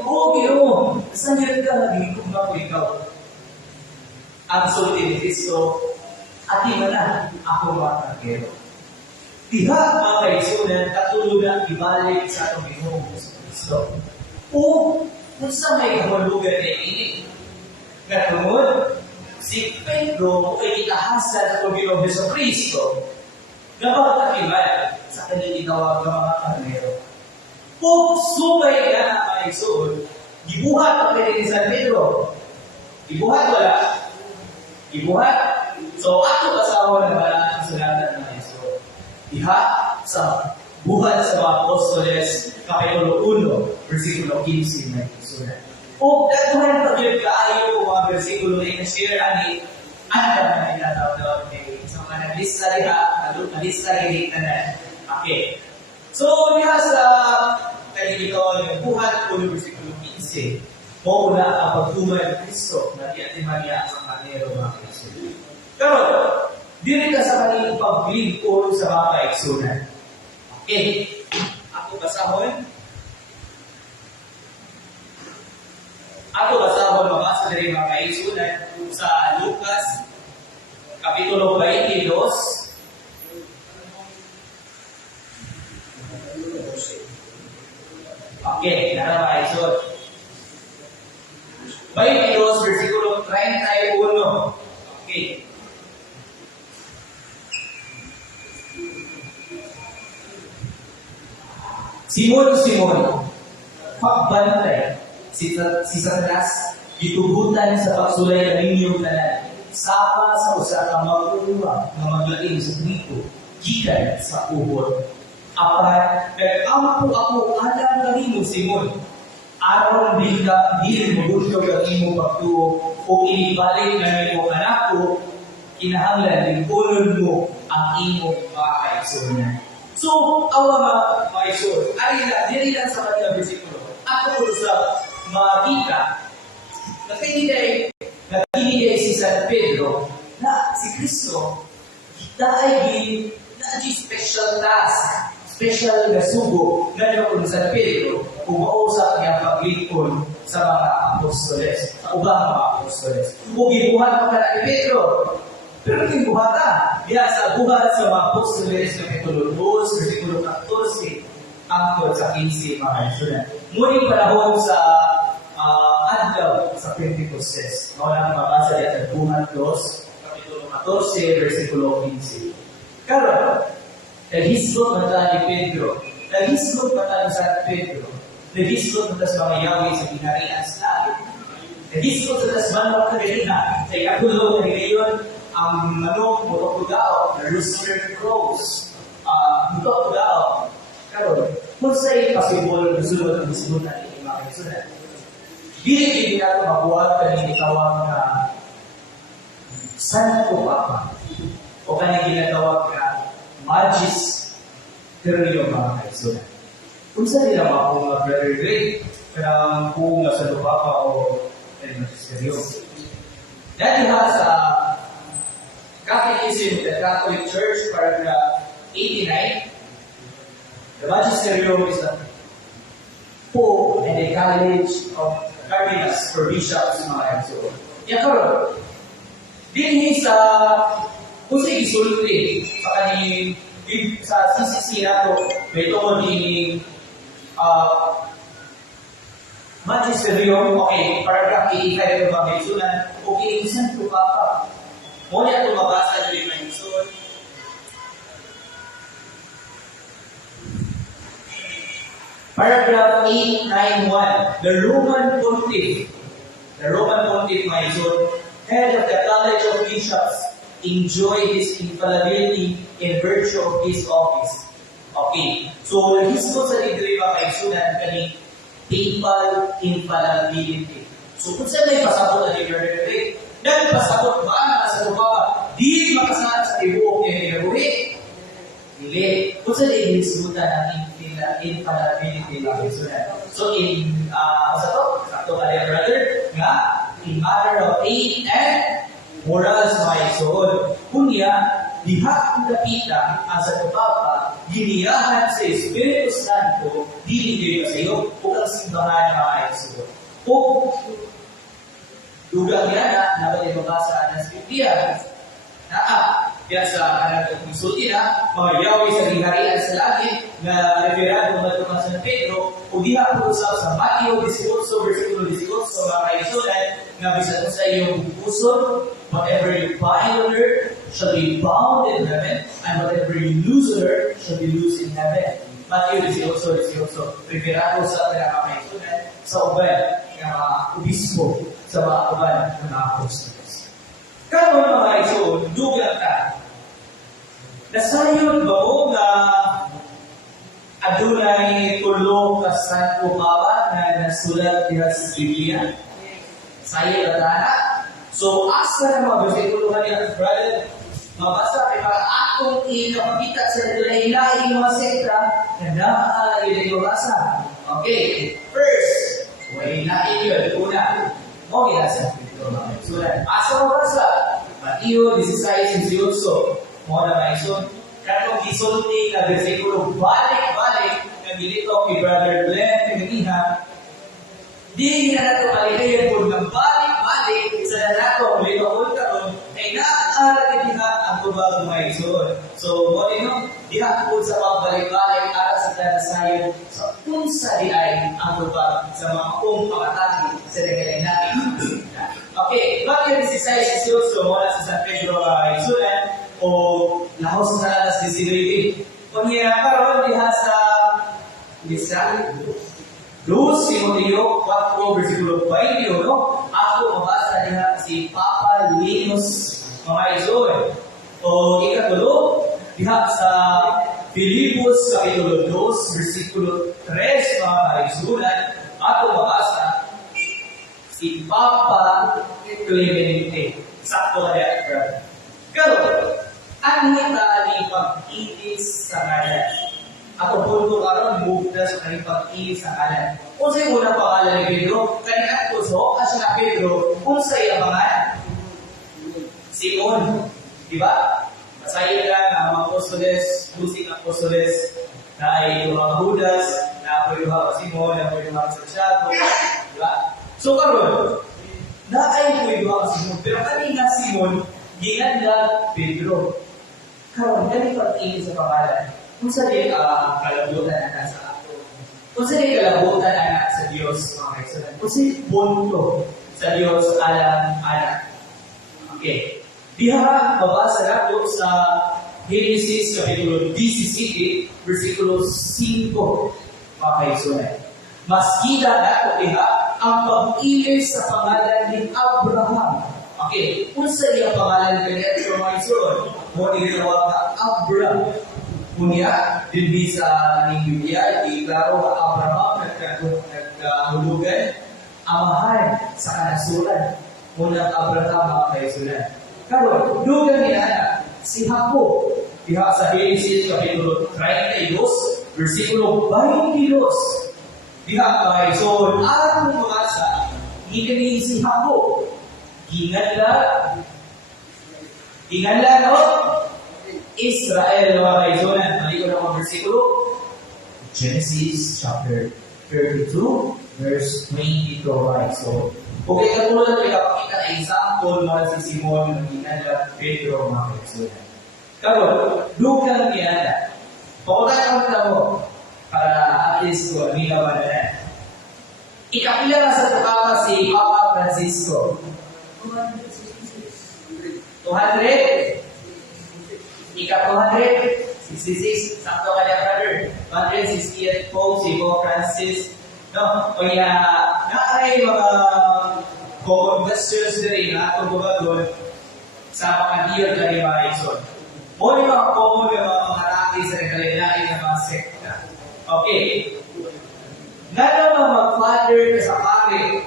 Oo, Pino, saan yun ka? Higong mo ako ikaw. Ang sulti ni Kristo, at iba na ako mga kagero. Diha mga kaisunan, katulog na ibalik sa itong Pinoong Kristo. O kung sa may kahulugan na ini, nga tungod, si Pedro ay itahasan ng Panginoong Jesucristo na magkakiman sa kanyang itawag ng mga karnero. Kung subay na na maigsoon, gibuhat ang kanya ni San Pedro. Gibuhat wala. Gibuhat. So, ako kasama na wala ang sulatan ng Iso. Diha sa buhat sa mga Apostoles, Kapitulo 1, versikulo 15 na isulat. O daghan pa yun kaayo mga versikulo na i-share ani anda na ilatawag ni isang mga naglista riha, naglista riha na. Okay. So, diha sa dito yung buhat 1, versikulo 15, mo una ang pagtumay ng Kristo na tiatiman niya ang kanero mga Kristo. Pero, dili ka sa kanilang paglingkod sa mga kaigsunan. Okay. Ako basahon. Ako basahon mabasa din mga kaigsunan sa Lucas, Kapitulo 22. Okay, nara mga kaigsunan. 22, versikulo 31. Okay. Simon, pagbantay, si Satanas, gitugutan sa pagsulay ng inyong tanan, sapa sa usa ka maguluwa nga maglaing sa grito, gikan sa uhod. Apat, nag-ama po ako, alam na rin Simon, aron di ka, di magusto ang imong pagtuo, o inibalik na imo kanako, kinahanglan, lingkunon mo ang imong mga kaigsunan. So, awa mga iso, arila, dili lang sa kanila bersikulo. Ako po sa makita, nakinigay si San Pedro na si Kristo, dahil na special task, special na sugo na naman San Pedro, umausap niya paglingkod sa mga apostoles, sa ubang mga apostoles. Kung gibuhat pa na ni Pedro, pero yung buhata, diya sa buhat sa mga apostoles, Kapitulo 2, versikulo 14, angkod sa 15, mga kaibigan. Ngunit panahon sa adlaw sa Pentecostes, mawala ang mabasa diya sa buhat 2, Kapitulo 14, versikulo 15. Karon, naghislot mata ni Pedro, naghislot mata ni San Pedro, naghislot mata sa mga Yahweh sa binarian sa langit, naghislot mata sa manok na ganina, sa ikagulo na ngayon, ang manok, mutok-tugao, na rooster crows, mutok-tugao. Karon, kung sa'yo pasibol, gusto ng disulutan ni mga kaisunan. Dili nato mabuhat kaning itawag na Santo Papa o kaning ginatawag na Magisterium mga kaisunan. Kung saan nila mga Brother Greg, parang kung Santo Papa o Magisterium. Dahil sa Catechism of the Catholic Church, paragraph 89, the Magisterium is the Pope and the College of Cardinals for Bishops, mga kaisunan. Yan karon, dinhi sa kung sa isulti sa kaning sa CCC nato, may tungkol din Magisterium, okay, paragraph 85 ng mga kaisunan, okay, isang Papa. Muna ito mabasa din ng Isun. Paragraph 891. The Roman Pontiff, my Isun, head of the College of Bishops, enjoy his infallibility in virtue of his office. Okay. So, nagismo sa libre mga kaisunan kaning papal infallibility. So, kung saan may pasabot na libre, dahil pasabot ba na sa Papa, di makasana sa tibuok niya nilaruhi. Dili. Kung saan inismutan ang infallibility ng kaisunan. So, sakto ka rin, brother, nga, in matter of faith and morals mga isoon. Kunya, diha ang kapita ang sa Papa, giniyahan sa Espiritu Santo, dinigay ka sa iyo, kung ang simbahan mga isoon. Kung dugang yan na naman yung mabasa ng Scriptura, Kaya sa kanang konsulti na, mga Yahweh sa giharian sa langit, na referado matupang sa Pedro, o diha po sa Mateo 18, versikulo 18, mga kaisunan, na bisan sa iyong puso, whatever you bind on earth shall be bound in heaven, and whatever you loose on earth shall be loosed in heaven. Mateo 18, referado sa pinakamaisunan, sa uban ng mga obispo, sa mga uban ng mga apostolos. Karon mga kaisunan, dugang ka, nasayon ba mo na adunay tulo ka santo Papa na nasulat diha sa Biblia? Sayo na tana. So, asa na mga versikulo niya, brother, mabasa kay para atong ikapakita sa lain-lain mga sekta na naaalay na basa. Okay, first, way na yun. Una, mo ginasa dito mga sulat. Asa mabasa? Mateo 16:18. Mo na maison. Katong gisulti na versikulo balik-balik na dito kay Brother Glenn Piniha. Di na nato maligayan po ng balik-balik sa nato ulit-ulit karon ay naaaral diha ang tubag maison. So, mo diha po sa pagbalik-balik ara sa tanasayon sa unsa di ay ang tubag sa mga pangatahi sa nagalain. Okay, Mateo 16:18 mula sa San Pedro Isulan o lahos sa alas 19. Kunya karon diha sa Lisan Luz Timoteo 4 versikulo 21, ako mabasa diha si Papa Linus mga Izoy. O ikatulo, diha sa Filipos kapitulo 2 versikulo 3 mga Izulan, ako mabasa si Papa Clemente. Sakto na yan, brother. Pero, ang hita ni pag-inis sa ngalan. Ako punto karon mugda sa kanyang pag-inis sa ngalan. Kung sa'yo muna pangalan ni Pedro, kanina ko so, kasi na Pedro, kung sa'yo pangalan? Simon. Diba? Masaya lang ang mga apostoles, lusing apostoles, na ay yung mga Judas, na ako yung mga Simon, na ako yung mga Santiago. Diba? So karon, na ay ko yung mga Simon, pero kanina Simon, ginanda Pedro. Karon, kami pag-inis sa pangalan. Kung sa di kalabutan na nasa ato. Kung sa di kalabutan na sa Diyos, mga kaisanan. Kung sa di bunto sa Diyos alam-alam. Okay. Diha, babasa na po sa Genesis kapitulo 17, versikulo 5, mga kaisanan. Maskita na po diha ang pag-ilis sa pangalan ni Abraham. Okay. Kung sa di ang pangalan kanya sa mga kaisanan, mo nilawag na Abraham. Kunya, din sa aning Biblia, iklaro na Abraham nagkahulugan amahan sa kanasulan. Munang Abraham mga kaisulan. Karon, dugang niya si Jacob. Diha sa Genesis kapitulo 32, versikulo 22. Diha kaisulan, ang mabasa, higani si Jacob. Ginganla, no? Israel mga kaizunan. Mali ko na mga versikulo. Genesis chapter 32, verse 22. So, okay, katulad na ikapakita na example mga si Simon, Ginala, Pedro, mga kaizunan. Karon, dugang niya. Pakutan ko mo para at least ko, hindi naman na. Ikapila na sa Papa si Papa Francisco. 200? Ika-266, sakto ka niya, brother. 168 po, si Pope Francis. No? Kaya, naay mga common questions na rin na itong bumagon sa mga diyon na ni Maison. O yung mga common na mga pangaraki sa nagkalilain ng mga sekta. Okay. Nga naman mag-father na sa pari.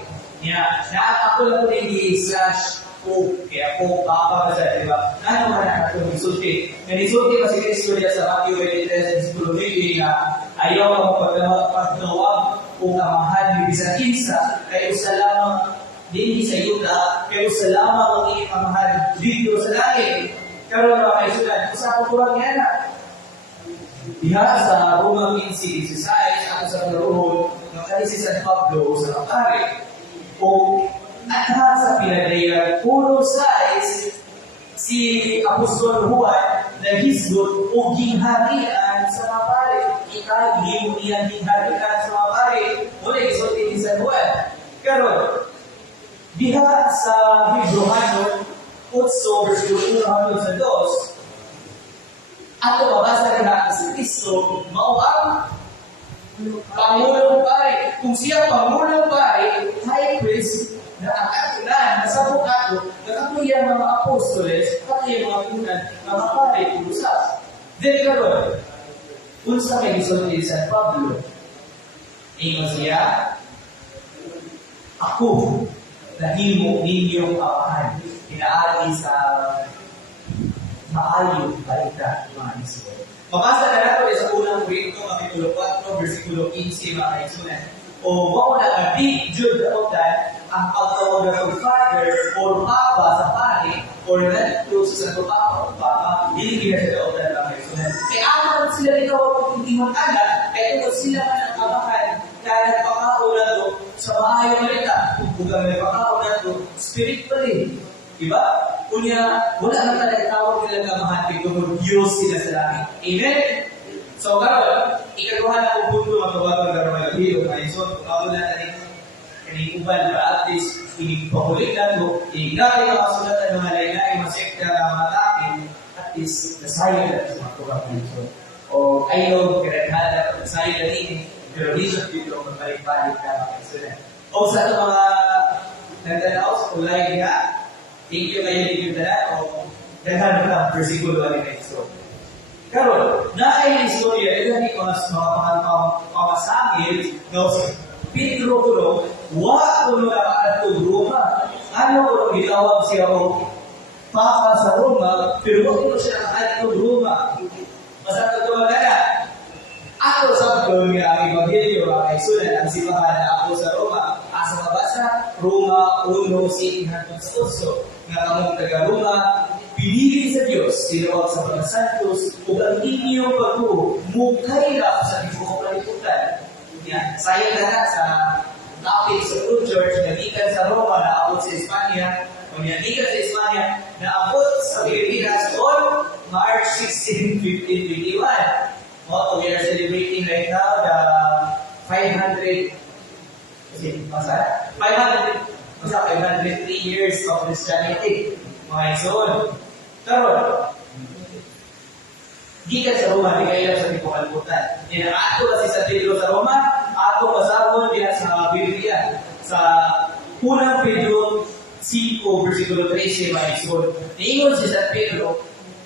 Ako lang po slash Pope, kaya Pope, Papa, kasi, di ba? Ano man ang atong isulti? Nanisulti kasi Kristo niya sa Matthew 23, Sikulo 20, na ayaw ka magpagtawag kung amahan ni Bisakinsa, kayo sa lamang din sa Yuda, kayo sa lamang ang iyong amahan dito sa langit. Karoon mga kaisulan, usapan ko lang yan na. Diha sa Roma 15:16, ako sa karoon, ng si San Pablo sa Kapari, o at sa pinaglayag, puro size, si si Apostol Juan naghisgot o gingharian sa mga pare. Ikagli mo niya gingharian sa mga pare. Muna isulti ni San Juan. Karon, diha sa Hebrew 8, versikulo 1 hanggang sa 2, ato mabasa rin natin si Kristo, mauang Pangulong Pare. Kung siya Pangulong Pare, high priest, na ang katunan, nasabot ako, nakatuya mga apostoles, pati yung mga tunan, mga pare, pulusas. Then karon, unsa kay gisulti ni San Pablo, ingon siya, ako, nahimo ninyong amahan, inaali sa maayo balita mga Israel. Mabasa na nato sa unang Korinto, kapitulo 4, versikulo 15, mga kaisunan. O wako na abi, Jude kautan, ang pagtawag ng father or papa sa pare, or nandito sa Santo Papa o Papa, hindi na siya kautan mga kaisunan. Kaya ako sila ito, hindi mag-anak, kaya ito sila man ang amahan, kaya nagpakauna to sa maayo balita. Kung may pakauna to, spiritually. Diba? Kunya, wala na talagang tawag nila kamahan kay kung Diyos sila sa langit. Amen? So, karon, ikaguhan na kung punto magkabagang karoon ng hiyo. Ngayon, so, kung ako na natin kanikuban na at least, inipakulitan mo, inigay ang kasulatan ng malay-lay, masekta na matakin, at least, nasayang na sa mga tukang Diyos. O, ayaw, karadhada, nasayang na rin, pero reason dito, magbalik-balik na mga kasulatan. O, sa ito mga nagdanaw sa kulay niya, thank you kayo din yung dala o daghan na versikulo ni Kristo. Karon, naay istorya ila ni mga pamasangil no si Pedro kuno wa kuno na adto Roma. Ano kuno gitawag siya o papa sa Roma, pero wa kuno siya adto Roma. Basta to magana. Ako sa pagong nga ebanghelyo ay sunan ang simbahan na ako sa Roma. Asa mabasa Roma 1:7 hanggang 8 nga among taga-Roma, pinili sa Diyos, tinawag sa mga santos, ug ang inyong pagtuo, mukhaira sa tibuok kalibutan. Yan, sayang na sa topic sa True Church, nagikan sa Roma, naabot sa Espanya, o nagikan sa Espanya, naabot sa Pilipinas on March 16, 1521. We are celebrating right now the 503 years of Christianity. Mga ison. Karon, gikan sa Roma, di kayo sa tipong kalibutan. Ato na si San Pedro sa Roma, ato kasabon diya sa Biblia. Sa unang Pedro 5, versikulo 13, mga ison. Niingon si San Pedro,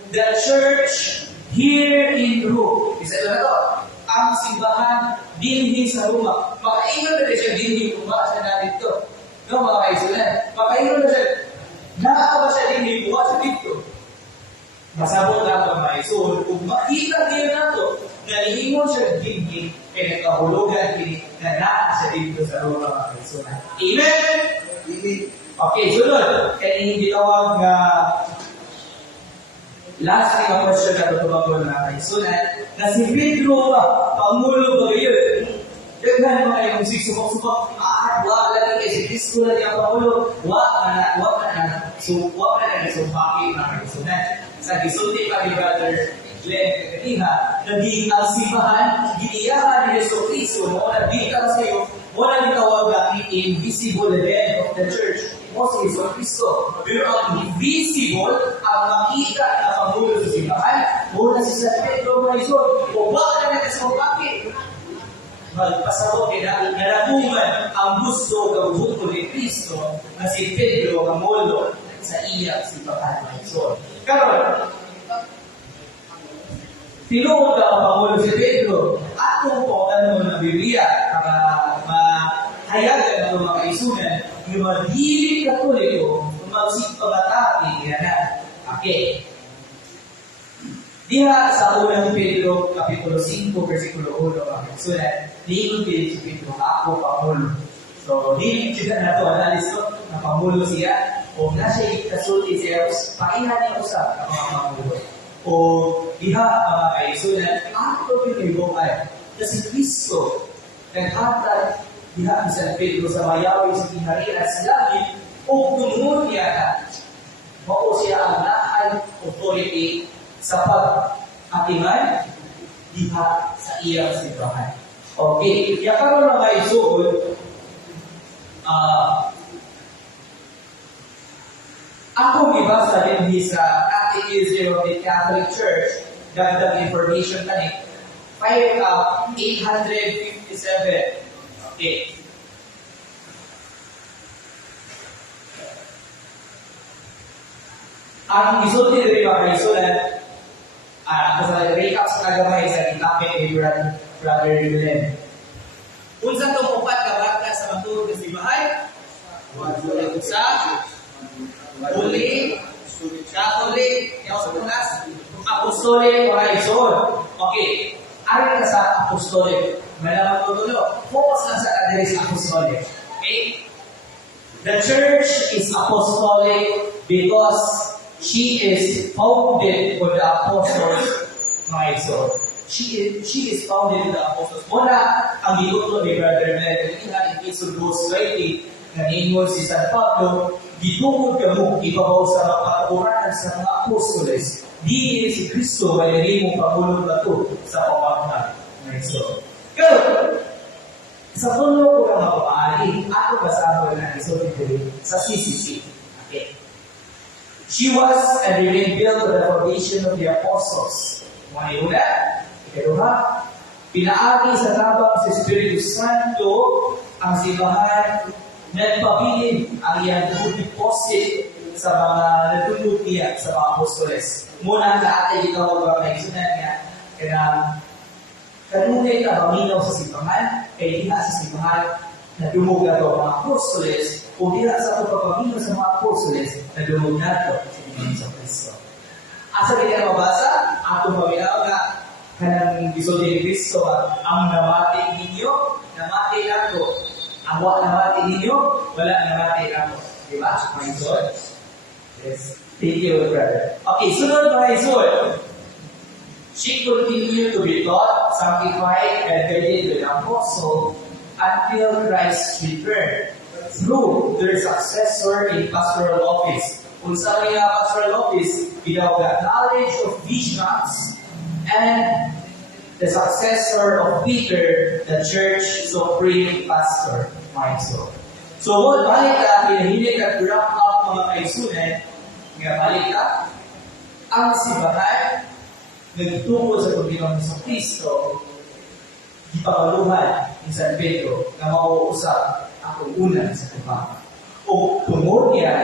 the church here in Rome. Isa ito na to. Ang simbahan dinhi sa Roma. Makaingon na rin siya dinhi buwa sa natin ito. No, mga kaisunan. Makaingon na siya. Nakakaba siya dinhi buwa sa dito. Masabot na ito mga kaisunan. Kung makita niyo na ito, naliingon siya dinhi, kaya nagkahulugan kini na naa siya dito sa Roma, mga kaisunan. Amen? Amen. Okay, sunod. Kaya hindi tawag nga last thing ang question na tutubag na kaisunan, na si Pedro pa, Pangulo ba yun? Daghan mga yung sisubak-subak, wala lang kay si Cristo na niya Pangulo, wala na sumbaki mga kaisunan. Sa gisulti pa ni Brother Glenn Kaniha, naging ang simbahan, giniyahan ni Yeso Cristo, wala bigyan sa iyo, wala nitawag ang invisible head of the church. O si Yeso Cristo. Pero ang invisible, ang makita na Pangulo sa simbahan, muna si San Pedro Maison, o baka na nagkasawaki. Magpasabot na naratungan ang gusto kabuto ni Cristo na si Pedro Pangulo sa iya simbahan Maison. Karon, tinuod ka ang Pangulo si Pedro, atong po ng Biblia para mahayagan ang mga kaisunan yung maghilig katoliko kung magsipagatapi na. Okay. Diha sa unang Pedro, kapitulo 5, versikulo 1, mga kaisunan, diingon din si Pedro, ako Pangulo. So, diingon siya na ito, analis ko, na Pangulo siya, o na siya ikasulti siya, pakihan niya usap ng mga Pangulo. O diha, mga kaisunan, ako pinibukay, kasi Kristo, naghatag diha ni San Pedro sa mayawi sa kinarihan sa langit o tungod niya na mao siya ang personal authority sa pag-atiman diha sa iyang simbahan. Okay, kaya karon mga igsoon, ako gibasa din sa Catechism of the Catholic Church, dagdag information kani, 857. Okay. Ang isulti diri mga kaisulan, ako sa recap sa kagamay sa itapit ni Brother Yulen. Unsa tong upat ka barka sa matulog ng simbahan? Sa Holy Catholic Apostolic mga igsoon. Okay. Ari ka sa apostolic. Malaman ko tulo. Focus lang sa diri sa apostolic. Okay? The church is apostolic because she is founded on the apostles, mga igsoon. She is founded in the apostles. Muna, ang giluto ni Brother Mel, in Epistle 2:20, na ningon si San Pablo, gitungod ka mo, ibabaw sa mga pag-uranan sa mga apostoles. Di si Kristo, mayroon mong pagulong na to sa pamamahan. Mga igsoon. Pero, sa puno ko lang mapaali, ako kasama na igsoon sa CCC. Okay. She was and remained built on the foundation of the apostles. Mga iuna, ikaduha, pinaagi sa tabang sa Espiritu Santo ang simbahan, nagpabilin ang iyang deposit sa mga natulog niya sa mga apostoles. Muna ang lahat ay ikaw ang kaisunan niya, kaya kanunay ka maminaw sa simbahan, kaya diha sa simbahan na dumog na ito ang mga apostoles, o diha sa pagpapaminaw sa mga apostoles na dumog na ito sa Kristo. Asa kita mabasa, atong paminaw na kanang gisulti ni Kristo, ang namati ninyo, namati nato. Ang wala namati ninyo, wala namati nato. Diba? Mga igsoon? Yes. Thank you, brother. Okay, sunod mga igsoon. She continued to be taught, sanctified, and guided with the apostle until Christ's return through their successor in pastoral office. Kung sa mga pastoral office, ginawag knowledge of visions and the successor of Peter, the church supreme pastor, Michael. So, balik ka, pinahilig at wrap up mga kaisunan, nga balik ka, ang simbahan, nagtungo sa Panginoon sa Kristo, ipakaluhan ni San Pedro na mauusap akong una sa kumama. O tungod niya,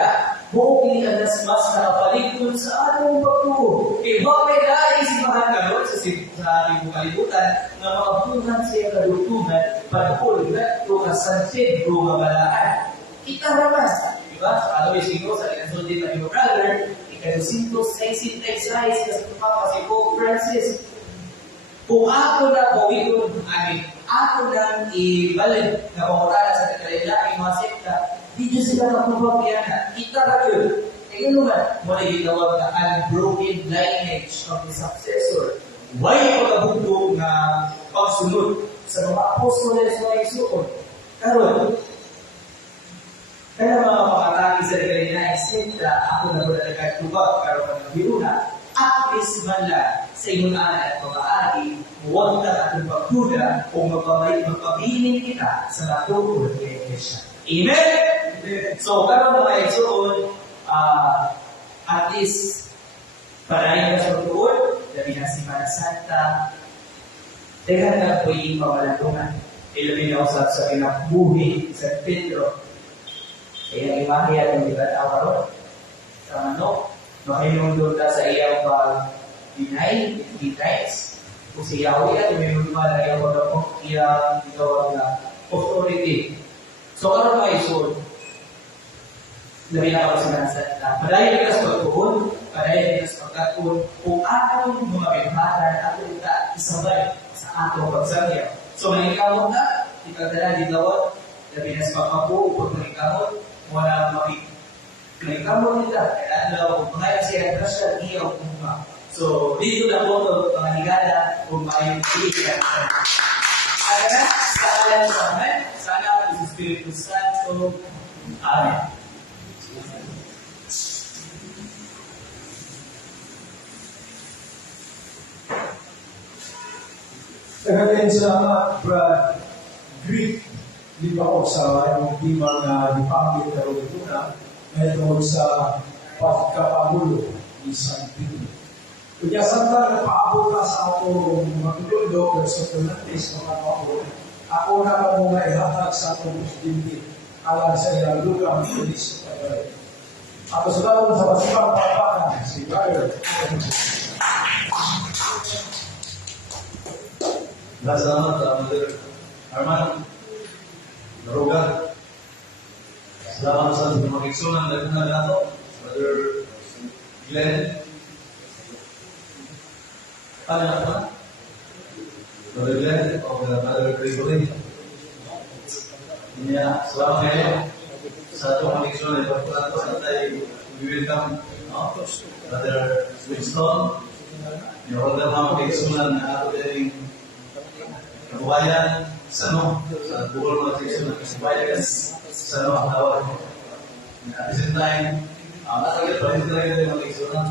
buong inianas mas nakapaligtod sa atong pagtuo. E bakit dahil simbahan karon sa libong kalibutan na mga buhan siya kalutunan panahon na ito ka San Pedro mabalaan. Kita naman, diba? Sa alawis ito, sa kinasundin na yung brother, ika-266 kasi Papa si Pope Francis. Kung ako na pawikon, ako nang ibalik na pangurana sa kalilaking mga sekta, di nyo sila nakupagyan. Kita na yun. E yun naman, muna gitawag na unbroken lineage of the successor. Why pagkabugtong na pagsunod sa mga apostoles na igsoon? Karon, kaya mga pakatagi sa kalilaking sekta, ako na muna nagkatubag, karon ng biruna, at ismala sa inyong anak at pag-aari, huwag ka atong pagkuda o magpabiling kita sa natutulog kay Iglesia. Amen? So, karon mga igsoon, at least, parayin ka sa tuod, labi na Semana Santa, teka na po yung pamalantungan. Ilabi na usap sa pinakbuhi sa Pedro. Kaya imahe at yung ibataw karon sa manok. Makinundo ta sa iyang pag-deny, denies. Kung si Yahweh at may mga na iyang pagkakong iyang itawag na authority. So, karon mga igsoon, labi na ako sa Santa. Padayon ka sa pagtuon, padayon ka sa pagkatuon, kung atong mga bimatan, atong isabay sa atong pagsangya. So, manikamot na, ikagdala ditawag, labi na sa pagkabuo, pag manikamot, wala manikamot nila, kaya daw, mga siya, siya, iyaw kumpa. So, dito na po ito, mga higala, kung mayroong pilihan. At na, sa alam sa amin, sana ang Espiritu Santo. Amen. Nagaling salamat, Brad. Greek, di ba ko sa yung timang na dipamit na ito na ngayon sa pagkapagulo ni San Pedro. Kaya santa nagpaabot ka sa ako matulog sa Fernandez ng ako na ka muna ihatag sa atong presidente alang sa ilang lugar ng Police. Ako sa tawag sa masipang papakan, si Brother. Salamat sa Mother Arman Daruga. Salamat sa mga kiksunan na pinag nato, Brother Glenn. Ano na? Brother Glenn o Brother Gregory. Selamat kayo sa itong mga kiksunan na ipagpunan ko sa tayo welcome Brother Winston. Yung order mga kiksunan na ato din kabuhayan sa bukol mga kiksunan kabuhayan sa ang tawag ko. At the same time, natagil pa rin talaga yung mga kiksunan.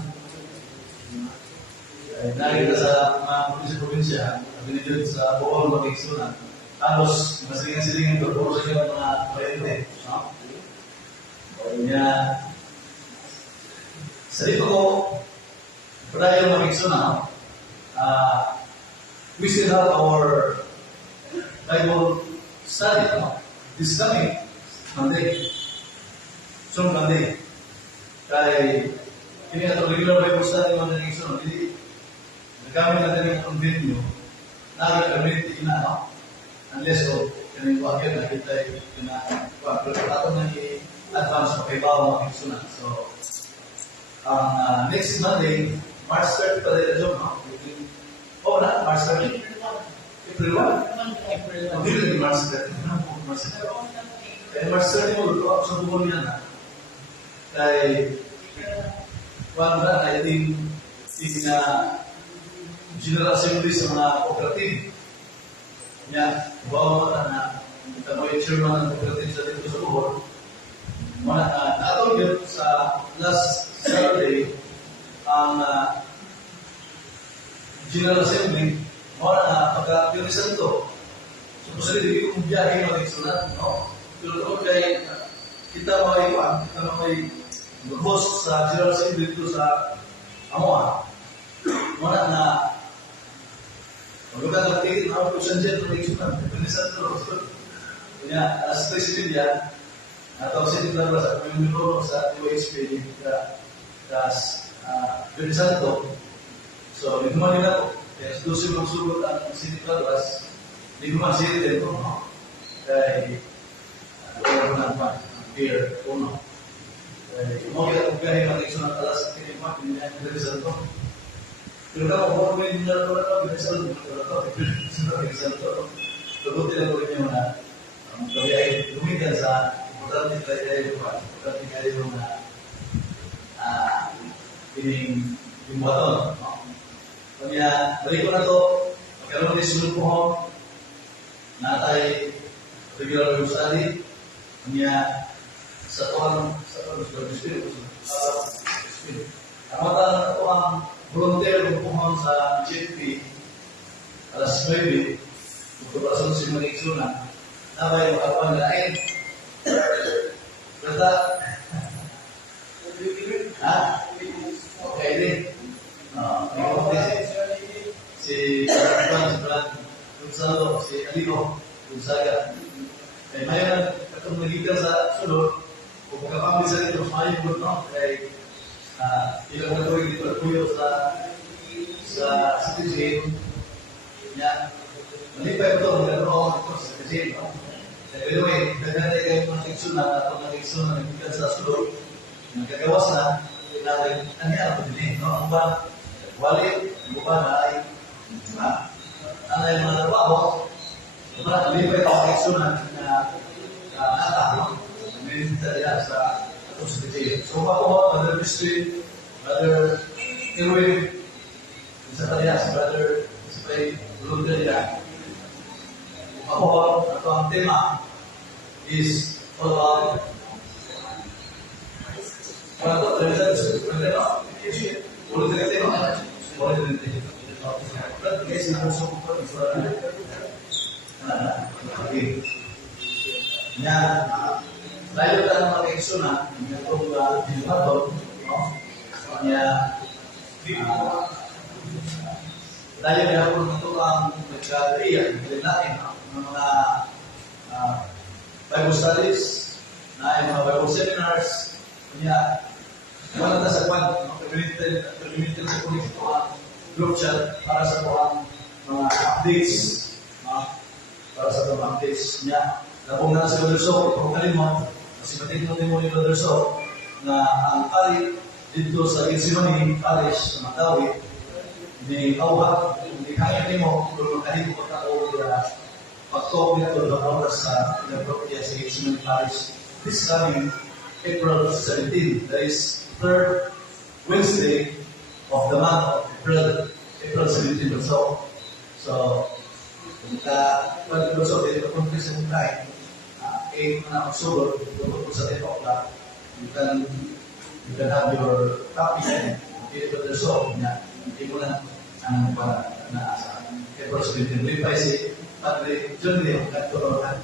Nakita sa mga probinsya, binidyo sa bukol mga kiksunan. Tapos, masilingan-silingin ito, puro sa mga pwede. Kaya, sa dito ko, para yung mga kiksunan, we still have our Bible study this coming Monday. So Monday. Kaya ini atau regular Bible study Monday so jadi kami natin yung venue nag-community na unless kami wakil na kita yung ato na i-advance makibaw mga kiksunan. So next Monday, March 30 pa rin ito, March 30. April 1? Hindi March 30. Kaya March 30 mo, luto ako sa bukol niya na. Kaya, I think, in General Assembly sa mga cooperative. Niya, bawa mo na ito yung chairman ng cooperative sa dito sa bukol. Natawag yun sa last Saturday, ang General Assembly, pagka-Purisan to. So, kasi hindi ko biyahe mag-iksunan, Pero kaya kita may host sa General Assembly dito sa Amoa. Muna na maglugan ng ticket na Purisan dyan mag-iksunan. Purisan to. Kaya, as president yan, atau saya tidak berasa menurut sa UHP das Purisan to. So, di rumah nila po. Kaya susi magsugot ang City Class, di rumah City din po. Kaya, wala ko na pa, beer, uno. Kaya, mo kita pagkahin ang iksunang alas sa kinimak, hindi niya Purisan to. Pero na po, may hindi na ito, Purisan to. Tugutin na po rin yung kami ay lumigan sa importante kayo na ining imbuaton. Kaya, balik ko na ito, magkaroon ng sunod po na tayo regular yung study. Kaya, sa Espiritu. Ang mata na ito ang volunteer po sa GFP, alas 9, magkapasun si Maniksunan, na ba yung makapahan na ay, basta, okay din. Si Brad Gonzalo, si Aligo Gonzaga. Kaya ngayon, katong nagigal sa sunod, kung magkapamit sa ito, maayong good, kaya ilang na tuwing dito puyo sa citizen niya. Malipay ito, magkakaroon ito sa citizen. By the way, nagkakaya kayo mga kiksunan at mga kiksunan nagigal sa sunod, nagkagawas na, natin, ano yan ako din, Ang ba, walid, ang ba na ay, ano yung mga trabaho, malipay ito ang kiksunan na natalo, may detalya sa citizen. So, ako, Brother Mystery, Brother Irwin, sa kanya, si Brother Spray, volunteer yan. Ako, ito ang tema is all about Cuando te ves Okay. Yan. Layo ka ng mga eksyonan, itong dinabot, no? Kanya, layo na po nito ang nagkakriya, natin ng mga Bible studies, na ay mga Bible seminars, kanya, wala na sa kwan, pag-limited sa kulit ito ang group chat para sa mga updates, para sa mga updates niya. Napong na si Brother So, kung kalimot, kasi batin mo ni Brother So, na ang pari dito sa Gethsemane Parish sa Matawi, ni Auha, ni kaya ni mo, kung kalimot mo ako pag-talk nito ng oras sa pinag-propia sa Gethsemane Parish this coming April 17, that is third Wednesday of the month of April 17 also. So, pag also, dito kung kasi mong time, 8 na October, tungkol sa 10 o'clock, you can have your copy and dito the show na hindi mo na ang naasa. April 17, lipay si Padre John Leo, Katorohan.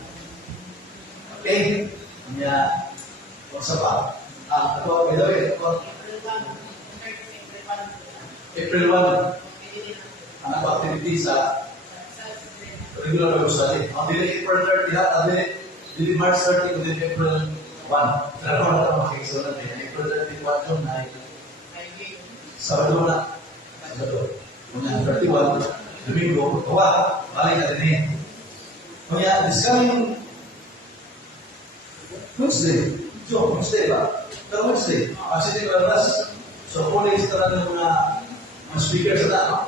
Okay? Kanya, kung sa pa, ako, ito, April 1, ang activity sa regular Bible study. Ang dili April 30 ha, ang dili March 30 kundi April 1. Pero wala na makikisunan din. April 31 yun ay Sabado na. Sabado. Kanya 31, Domingo, kawa, balik na din eh. Kanya, this coming Wednesday. So, Wednesday ba? Pero Wednesday. Actually, kalas. So, kung na-install ng mga speakers na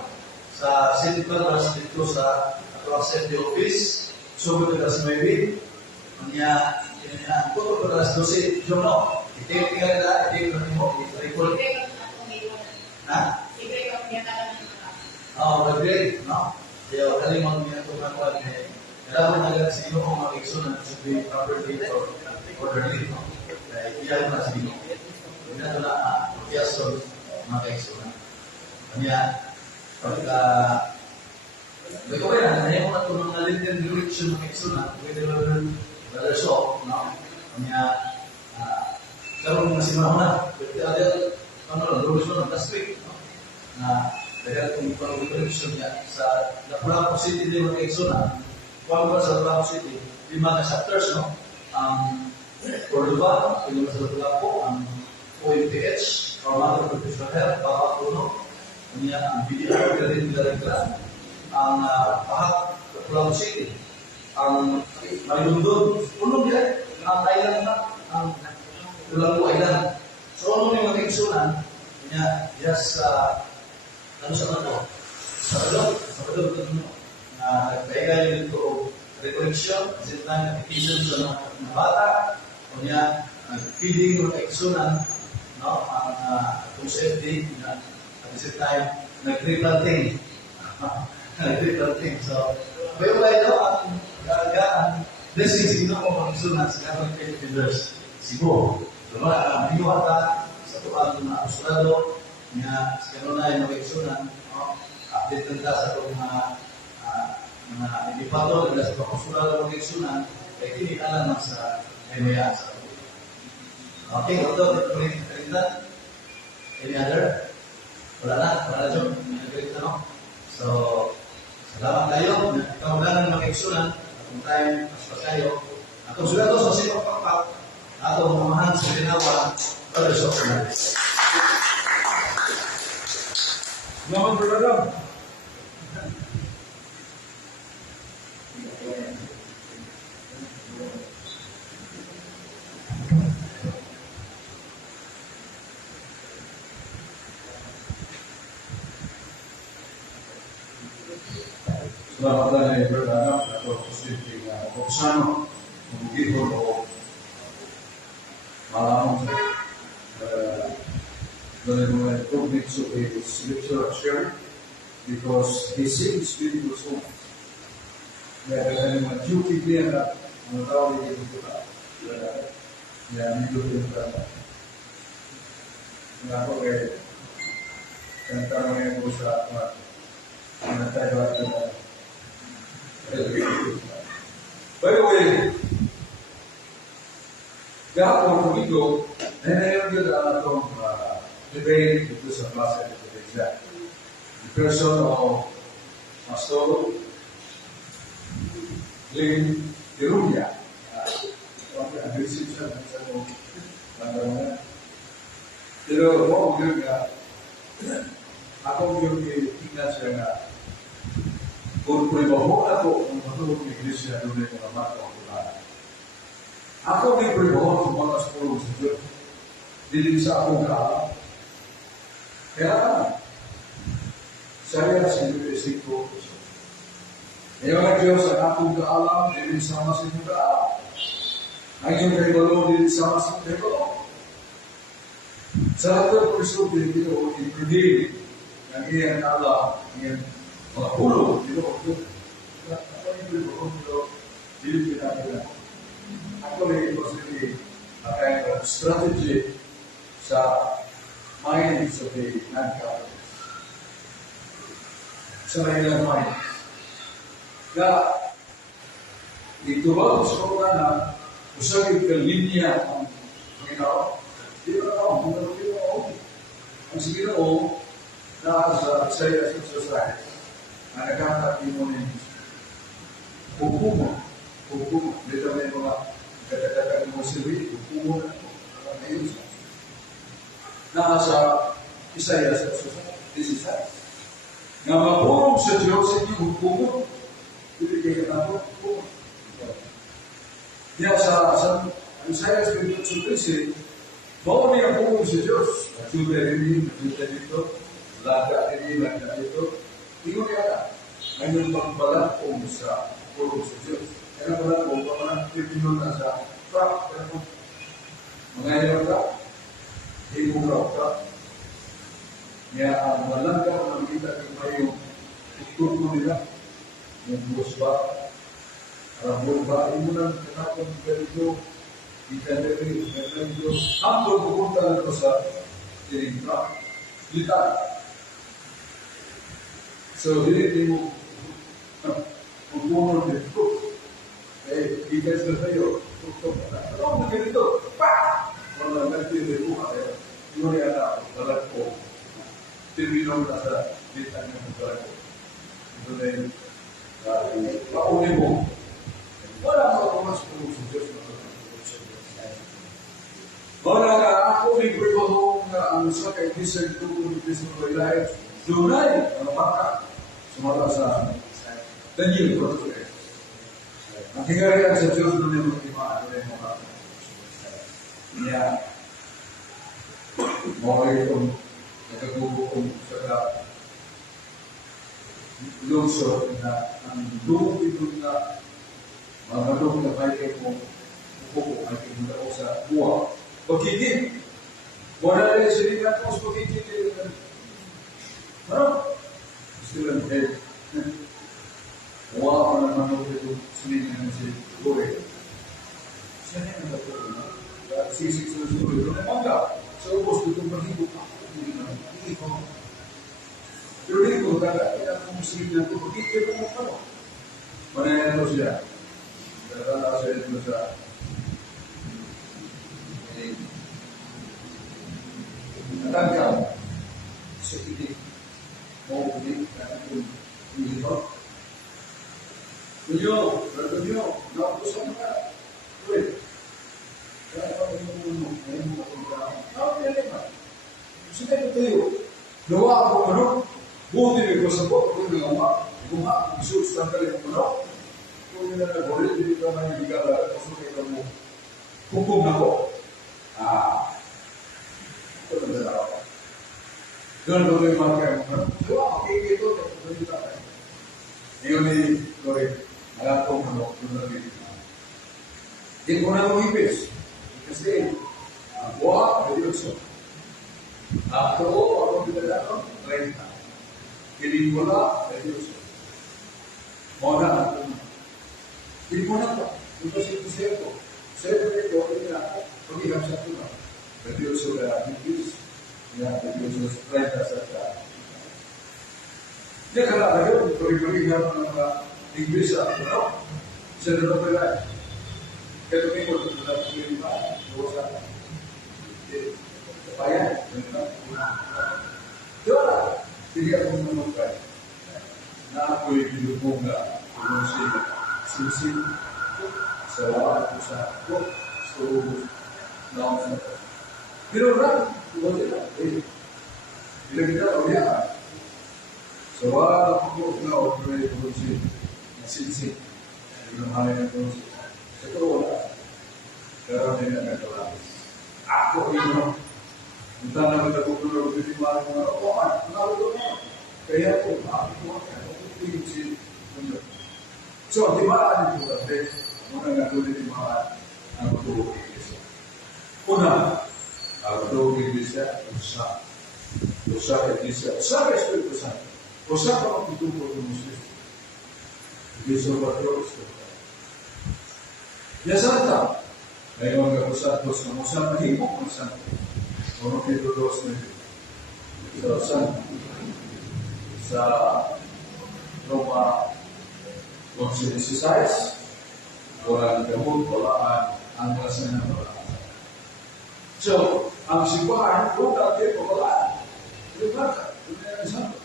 sa St. Carlos dito sa Assembly Office. So, kung ito kasi maybe, kanya, kung ito alas 12, yun no. Ito yung nila, ito yung mo, i-record. Ha? Oo, mag-grade, no? Kaya, kalimang niya ito mga kailangan na lang sa inyo kung mag-exonan to be properly or orderly, no? Kaya, iyan na sa inyo. Iyan na mag-exonan, mga exonan. Kanya, pagka bagaimana? Hanya orang tu mengalirkan direction maksudnya, begitu Brother So, no? Hanya kalau masih mana, berarti ada lulus aspek, no? Nah, dari kalau directionnya sa dapat positif di maksudnya, kalau sa dapat positif di mana chapters, no? Kedua, ini masalah po ang OMPH, Formato Professional Health, Bapak Kuno, hanya video dari negara ang pahat Pulau City, ang Malundun, puno dia, ang island na, ang Pulau Island. So, ano yung mga kaisunan, niya, yes, ano sa mga Sabado, na nagpaiga yun ito, recollection, sitang application sa mga bata, o niya, feeding ng kaisunan, no, ang concepting, at the same time, nag-replanting. So, bayo-bayo daw ang blessings dito kung magsunan sa kapag Philippines. Siguro, mga ata sa tuwag na apostolado niya sa kanunay na magsunan, update nila sa itong mga ibipato nila sa apostolado magsunan, ay tinikalan sa Emea. Okay, ito, any other? Wala na dyan. No? So, salamat kayo. Ikaw lang ang makiksunan. Kung tayo, mas kayo. Atong sulat to sa sipag pakpak. Atong mamahan sa ginawa. Brother So. Salamat, Brother. Salamat na yung berdanap na ito posibleng oksano, mabugito o malamang the topics of the scripture sharing because he seems spiritual soul. Kaya kasi mga duty din na mga tao din ito ka. Kaya medyo din ka. Nga ako eh, kanta mo yung sa mga tayo at By the way, gahapon kung ito, nanayon yun ang itong debate dito sa klase ng exam. The person of Pastor Lynn Irunya. Aggressive siya sa kong pagkaroon. Pero mo yun nga, ako yung tingnan siya nga, kung pribaho ako, kung matulog ng iglesia, doon ay mga mata o kulala. Ako may pribaho kung mga spulong sa Diyos. Dilin sa akong kaalam. Kaya saya sinipisik ko. Ngayon ang Diyos ang akong kaalam, dilin sa masing kaalam. Ngayon kay Balo, dilin sa masing kaalam. Sa lahat ng Kristo, dito i-prevail ng iyang kaalam, iyang mga pulo, dito. Ako yung pribaho dito, dilin pinagila. Ako rin ito sa kind of strategy sa minds of the non-Catholics. Sa ilang minds. Na ito ba gusto ko na usapin ka linya ang Panginoon? Di ba ako? Di ba ako? Ang Panginoon na sa Isaiah Society na nagkakati mo ng hukumo. Dito may mga kata-kata ng Muslim, hukumo na ito. Ngayon sa nasa Isaiah sa Society. Nga mapurong sa Diyos sa inyong hukumo, hindi kayo hukumo. Kaya sa Isaiah sa Society, bawal niya hukumo sa Diyos. Juda dito, laga dito. Tingnan niya na, ngayon pagbalakong sa hukumo sa Diyos. Kaya pala ko, pala Pilipino na sa truck, mga ilang ka, ibong ka. Kaya ang malangka kung nakikita kung may yung tututo nila, yung bus ba, arabol ba, yung munang kanakong ganito, ganito, hanggang pupunta na ito sa tiring truck, litan. So, hindi mo, pupunod dito, bigas na tayo, tutok na. Ano ang ganito? Pa! Wala natin yung buka kayo. Yung yana, balat ko. Terminong na sa litan ng balat ko. Ito na yung paunin mo. Wala ka mas puno sa Diyos. Wala ka ako may pribaho na ang sa kay Christian tukong Christian for life. Dunay, ang baka, sumata sa Daniel, ko ito. Ang tingarihan sa Diyos doon yung mga niya. Mga itong nagagugukong sa lungsod na ang doon ito na mga doon na may mo upo, may kimunta ko sa buwa. Pagkikit. Wala rin sila ko sa pagkikit. Ano? Gusto lang head. Wala pa naman ako ito sinihin ng si Gore. Siya na yung nagpapalala na. Sisik sa Gore. Ito na mangga. Sa ubos, ito mahigop ako. Hindi ko. Pero hindi ko, kaya kung sinihin na ito, pagkikit ko mo pa. Manayan ito siya. Kaya siya ito sa natanggaw sa itik. Mau ulit na itong hindi ko. Tunyo, nakusan ka. Uy, kaya pa yung ngayon mo kapunta. Kaya ba? Sige ito tayo. Gawa ako ano? Buti ko sa bot. Kung nga, isus ka rin ano? Kung yun na nag-ulit, hindi ka na hindi ka kasukin ka mo. Hukum na ko. Ito na nila ako. Doon ko yung mga kayo. Gawa, okay, ito. Ngayon ni Lord, alam ko ano, hindi ko na lumipis. Kasi, ang buha, ay Diyos. Ako, ako pinagano, 30. Pelikula, ay Diyos. Mona, hindi mo na ito. Ito si ito. Siyempre ito, hindi na ako. Pag-iham sa ito na. Ay Diyos na Diyos. Ay Diyos na 30 sa ito. Dia kena ada peri-peri yang Inggris atau Siya na pala. Kaya tumingin ko, ito na tumingin pa. Doon sa bayan. Diba? Hindi ako mamagkay. Na ako'y binubong na sinsin sa wala ko sa ako. So, naon sa ako. Pero rin, huwag nila. Bila kita ulihan. So, wala ko na operate ko na sinsin. Hindi na mahal na ko. Ito wala. Pero hindi na nagkalaman. Ako ino. Punta na magtagulo ng bitimaan mga okuman. Naruto na. Kaya po, ako tingin si Mundo. So, di ba ano po kasi mga natuloy di mga ang magtuwag iglesia. Una, ang magtuwag iglesia, usa iglesia, usa Espiritu Santo. Usa ka magtutupod ng Muslim. Iglesia Patro, Ya Santa, may mga kapusatos na musa mahimok ng Santo. Mga pitulos na ito. Sa Roma 11:16, walang gamot, walaan, ang rasa ng walaan. So, ang simbahan, kung dati walaan, yung bata, yung may Santo.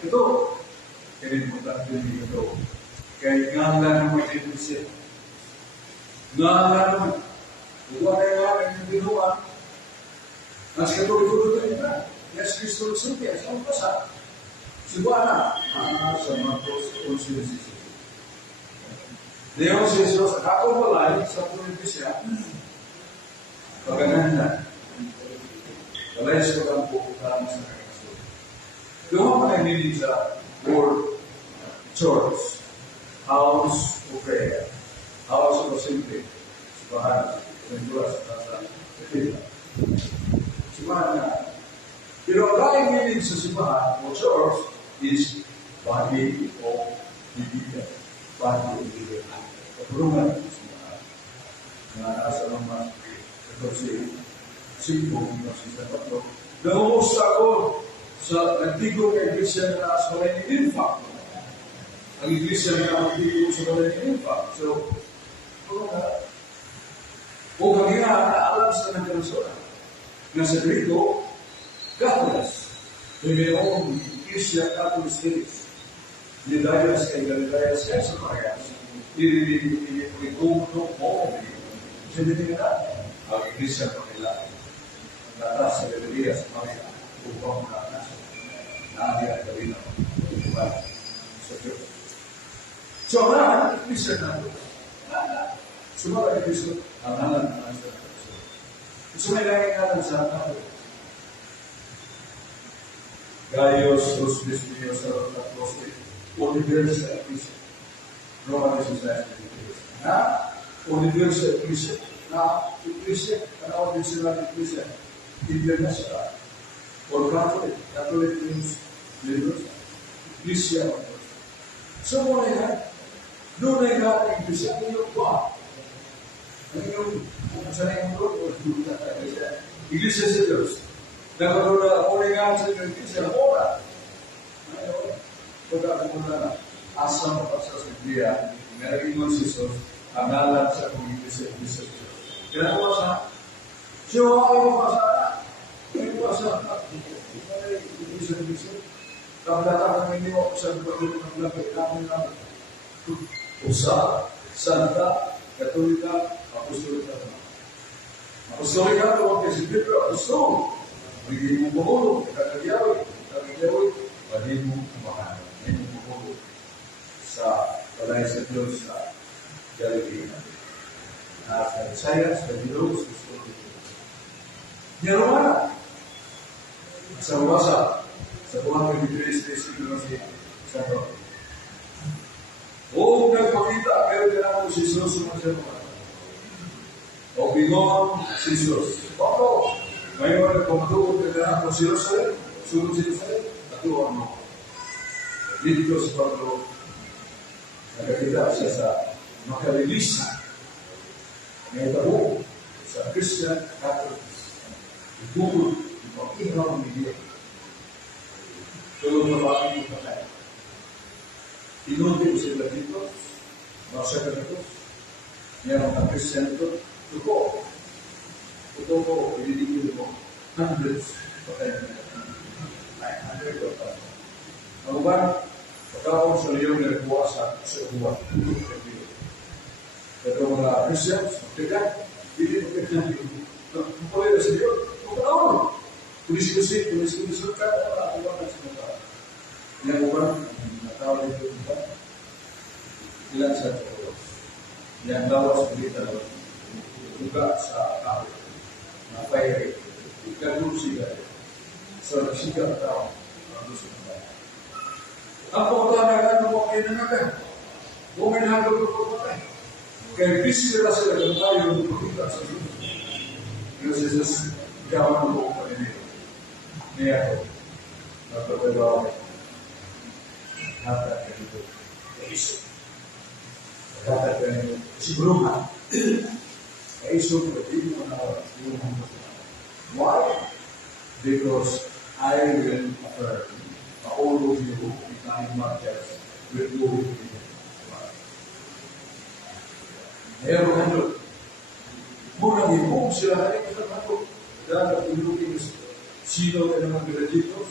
Ito, kinimutan din ito. Kaya ngala naman yung siya. Ngala naman. Huwag na yung binuwa. Mas katuloy-tuloy tayo na. Yes, Kristo Lusuti. Saan pa sa? Subana. Sa Marcos 11:16. Leon si Jesus, ako walay sa tuloy siya. Paganahan. Walay sa kang pupuntahan sa Kristo. Doon pa nanilig sa word church. House of prayer. House of assembly. Subana. Sa Kapila. Simbahan na. Pero ang laing meaning sa simbahan o church is body of bibigyan. Body of bibigyan. Kapulungan ng simbahan. Na nasa naman ito si Singko, si Sabato. Nangumusta ko sa antigo na iglesia na sa Balay ni Ilfa. Ang iglesia na antigo sa Balay ni Ilfa. So, kung kami nga naalam sa nagkaroon na sa Grito, Catholics, may mayroong Iglesia Catholic States, Lidayas kay Galidayas kay sa Parehas, ito mo, hindi nila ang Iglesia Pangila, ang latas sa Galidayas sa Parehas, upang makakas, naadi at gawin ang sa Diyos. So, ang Iglesia Catholic, sumala Iglesia, ang halan ng Iglesia Catholic. So, may nangyayari sa Catholic. Gaius, Rusbis, Dios, Sarotacloste, Universal Ecclesia. Roman Society Ecclesia. Na, Universal Ecclesia. Na, Ecclesia, kanawag din sila ng Ecclesia. International. Or Catholic. Catholic means liberals. Ecclesia. So, muna yan. Doon ay nga ang Ecclesia. Ang iyong ba? Ang iyong, kung saan yung doon, Iglesia sa Diyos. Nagkaroon na muli nga sa Iglesia, ora. Ngayon, pagkakumuna na, asam pa sa Biblia, naging ng Jesus, ang nalang sa Iglesia sa Diyos. Kaya ko sa, siya ako pa sa, hindi ko sa, Iglesia sa Diyos. Kapatatan ng inyo, sa pagkakulang ng langit, namin namin. Usa, Santa, Katolika, Apostolika. Apostolika, huwag kasi Pedro, Apostol. Bigyan mo pumulong, kakagyawi, pwede mo kumahan. Bigyan mo pumulong sa balay sa Diyos sa Galilea. Sa Isaias, sa Diyos, sa Diyos. Nirumana. Sa Rasa, sa buwan ng Biblis, sa Rasa. Huwag nagpakita, pero kailangan si Jesus sumasayaw. O bingon si Jesus. Pablo, ngayon nagpapatuod na kailangan si Jerusalem, sunod si Jerusalem, natuwa mo. Dito si Pablo, nagkakita siya sa makalilis ng tabo sa Christian Catholics. Itulog, ipag-ihraw ang bigyan. Tulog na bakit yung patay. Inunti ko sila dito, mga sekretos, niya mga Christian ito, ito ko, ililingin mo, hundreds, patay na 900 o pa. Ang uban, pagkakong sa liyaw na nagbuwa sa uban, ito mga Christians, magtigan, hindi mo kaya ang pala na sa liyaw, magkakaon. Tulis-tulis, kada mga uban na sinata. Yang uban, natawag ito uban, ilan sa ito. Yang lawas berita juga sa tao na fire ikadul siya sa siya tao ako ba na mo kay nanakan mo may halo ko patay kay bisira sila ng tayo ng kita sa Jesus gawan mo pa din niya ako napapagawa nata ito iso kata kan siguro nga iso ko din mo na why? Because I will affirm all of you becoming martyrs will go with me. Ngayon ano muna mo sila na rin sa mga dahil pinukin sino ka naman graditos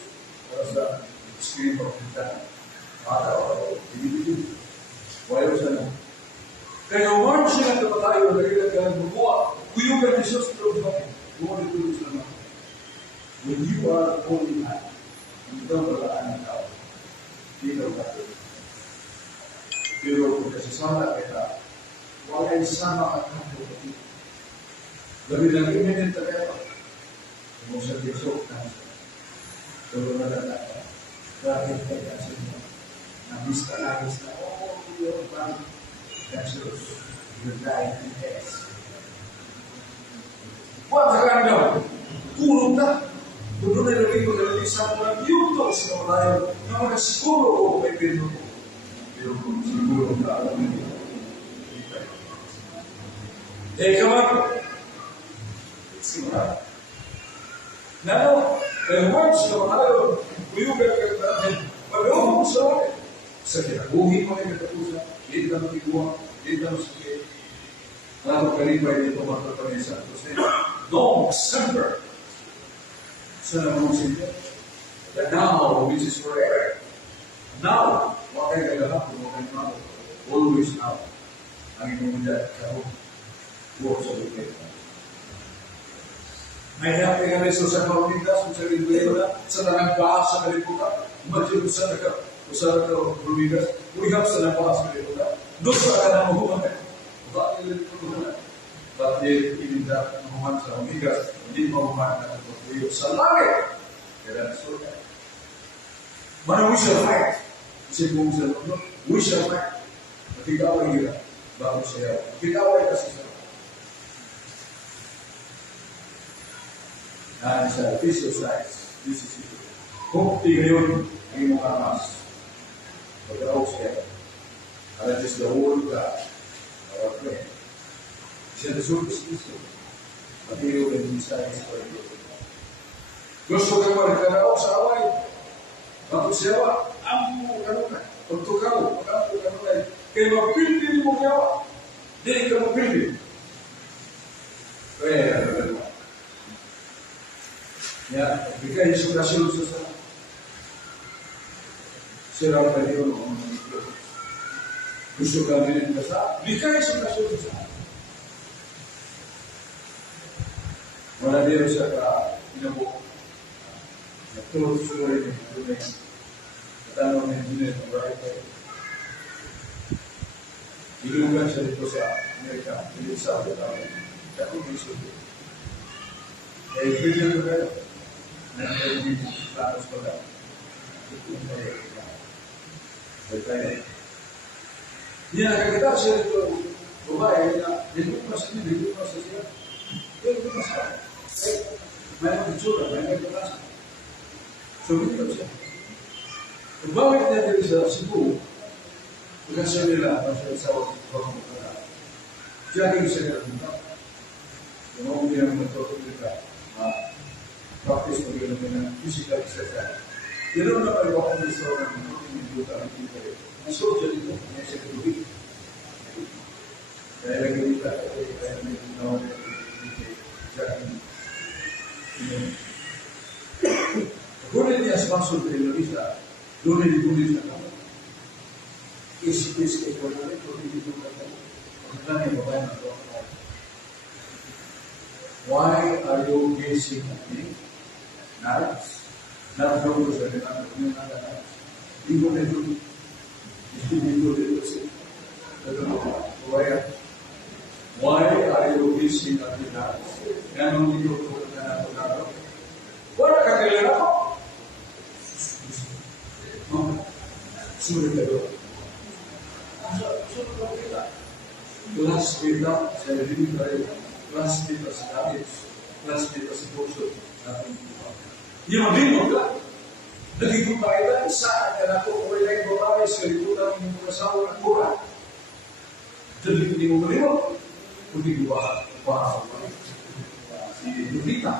para sa screen of the para ibigin wala sana. Kaya umar siya na tayo na kailangan gumawa. Kuyugan ni Jesus pero bakit? Gumawa nito sa mga. When you are holy man, hindi ka balaan ng tao. Hindi ka balaan. Pero kung kasasama kita, wala yung sama at kapatid. Gabi-gabi minit na kayo. Kung sa Diyos, pero nadalala. Bakit kaya sa inyo? Nabis na, oh, yun, bakit? That's your life in S. What ka daw? Kulong na. Kung doon ay lagi ko na isang lang yung to sa tayo na mga siguro ko may pino ko. Pero kung siguro ka alam nyo. Come on. Siguro. Now, the words of tayo, kuyugan ka natin, pag-iwan mo sa akin. Sa kinabuhi mo ay katapusan, hindi na magigwa, hindi na masakit. Lahat kalipay dito magpapanin sa Santos. Long December. Sa namang sinyo. That now, which is forever. Now, wakay kagahapon, wakay now. Always now. Ang inyong dyan, kahon. Buo sa lupit. May happy nga rin sa kaulitas, kung sa rinduela, sa nanagbaas sa kaliputan, umadyo sa nagka. Usara ko rumigas, uihap sa napas ko ito. Dosa ka na mahuman. Bakit ito mahuman? Bakit ininda mahuman sa rumigas, hindi mahuman na pagpuyo sa langit. Kaya na surga. Mana we shall fight. Kasi kung sa mundo, we shall fight. Matigaway nila. Bago siya. Matigaway kasi sa na sa official size. This is it. Kung tigayon ang imong armas. Pag-aok siya. And it is the word of God. Our prayer. Siya the service is it. Matiyo and inside is for you. Gusto ka ba nagkaraok sa away? Bago siya ba? Ang mo ka na. Pagtukaw. Pagkapo ka na. Kaya mapilpil mo kawa. Di ka mapilpil. Kaya naman. Ya, bigay sa kasyon sa sirang tayo ng mga gusto kami ng basa, bigay sa kasyon sa wala din sa inabok nagtulog sa rin ng tunay katanong ng engineer ng right ilugan siya dito sa Amerika dito sa Abu-Dhabi ako gusto dito video ko kayo nandiyan lakas pa lang. Hindi nakakita siya ito. Babae na, dito mas siya. Dito mas siya. May mga itsura, may mga klasa. So, dito siya. Kung bakit niya dito sa Cebu, kung siya nila, kung siya sa wakong mga diyan yung siya nila. Kung ako niya magtutulita, practice mo yun ng physical exercise. Pero na may wakong gusto ng hindi tayo kita. So, jadi ito, may sa tubig. Kaya lagi kita, kaya may ginawa na Gune niya sponsor de Luisa, Gune na kamo. Is ke ko na ito, hindi ko na kamo. Ang tanong mo ba na ito? Why are you gazing at me? Nice. Not those that are not doing that. Even if you do it, why are you gazing at me? Yan ang hindi ko na ito. Wala ka kailan ako? Sulit ako. Sulit ako kita. Kelas kita, saya diri tayo. Kelas kita sa dami. Kelas kita sa puso. Yung lingkod ka. Nagiging pakita, saan ka na ito? Kung may babae, sa liputan ng mga asawa ng kurang. Jadi hindi mo malingkod. Kundi ko ba? Si Lupita.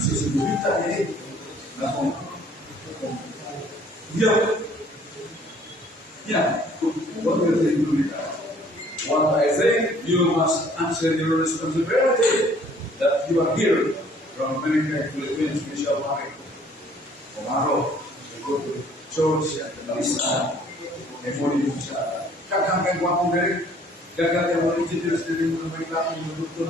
Si Lupita ini. What I think you must answer your responsibility that you are here from America to Philippines, Bishop Mari. Tomorrow, you go to church at the Lisa, and what you say? Kakang wakong dari, kakang yang wali jelas dari mereka yang betul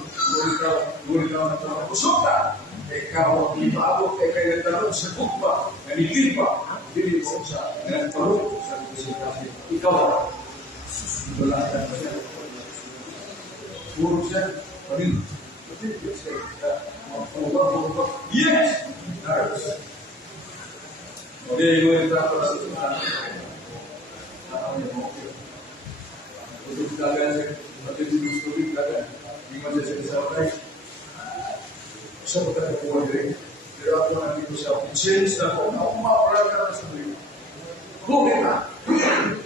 mereka nak bersuka. Ikaw ibago kaya taron sa bukba, nalilipa, dili mo sa nagparo sa presentasi. Ikaw belasan siya. Puro siya, panin. Yes! Okay, you will talk about untuk kalian, nanti di story kalian, lima jasa sampai. Sa pagkakakuha rin, pero ako nandito sa change na ako, maparang ka na sa mga. Huli na!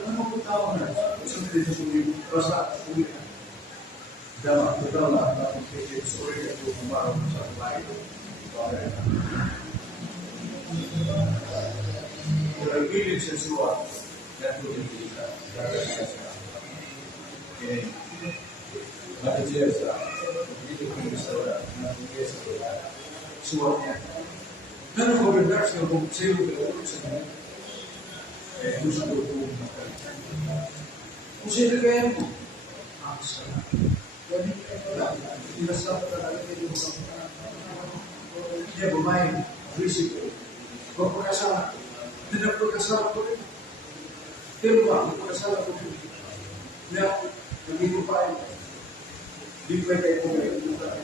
Ano po tao na? Isang dito sa mga, basta, huli na. Dama, total na, natin kaya, sorry, ako kumarang sa bahay. Kung nagbilig sa suwa, nato din kita. Okay. Natin siya sa dito kung gusto na nabigay sa suwat niya. Ano ko rin dax na kung sa'yo ka ulit sa kanya? Eh, gusto ko kung makalitan. Kung sa'yo kaya mo, akas ka na. Kaya wala, inasap ka na rin kayo mga kaya bumayin, risiko. Kung pagkasala, pinapagkasala ko rin. Pero ba, pagkasala ko rin. Kaya, naging upayin. Di ba kayo kung may utak?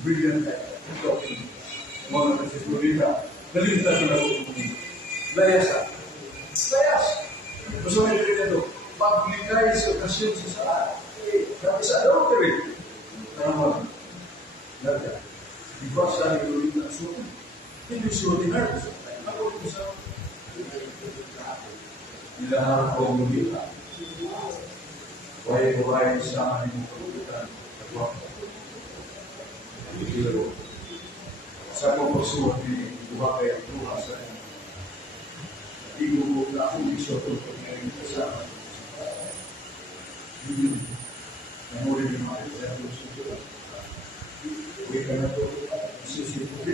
Brilliant tayo. Mga nagsisulita. Nalintas na ako. Layasa. Layas. Gusto may rin ito. Paglikay sa okasyon sa saan. Kami sa adultery. Tama. Larga. Di ba sa nilulita sulit? Hindi sulit na rin. Ako rin sa nilaharap ko ang mulita. Why provide sa amin pagkutan at wakil? Hindi ko. Sa pagpagsuot ni buha kaya buha sa inyo. Hindi ko na akong isoto kung ngayon kasama. Hindi. Namuli ni mga ito sa susunod. Huwag ka na ito. Susunod.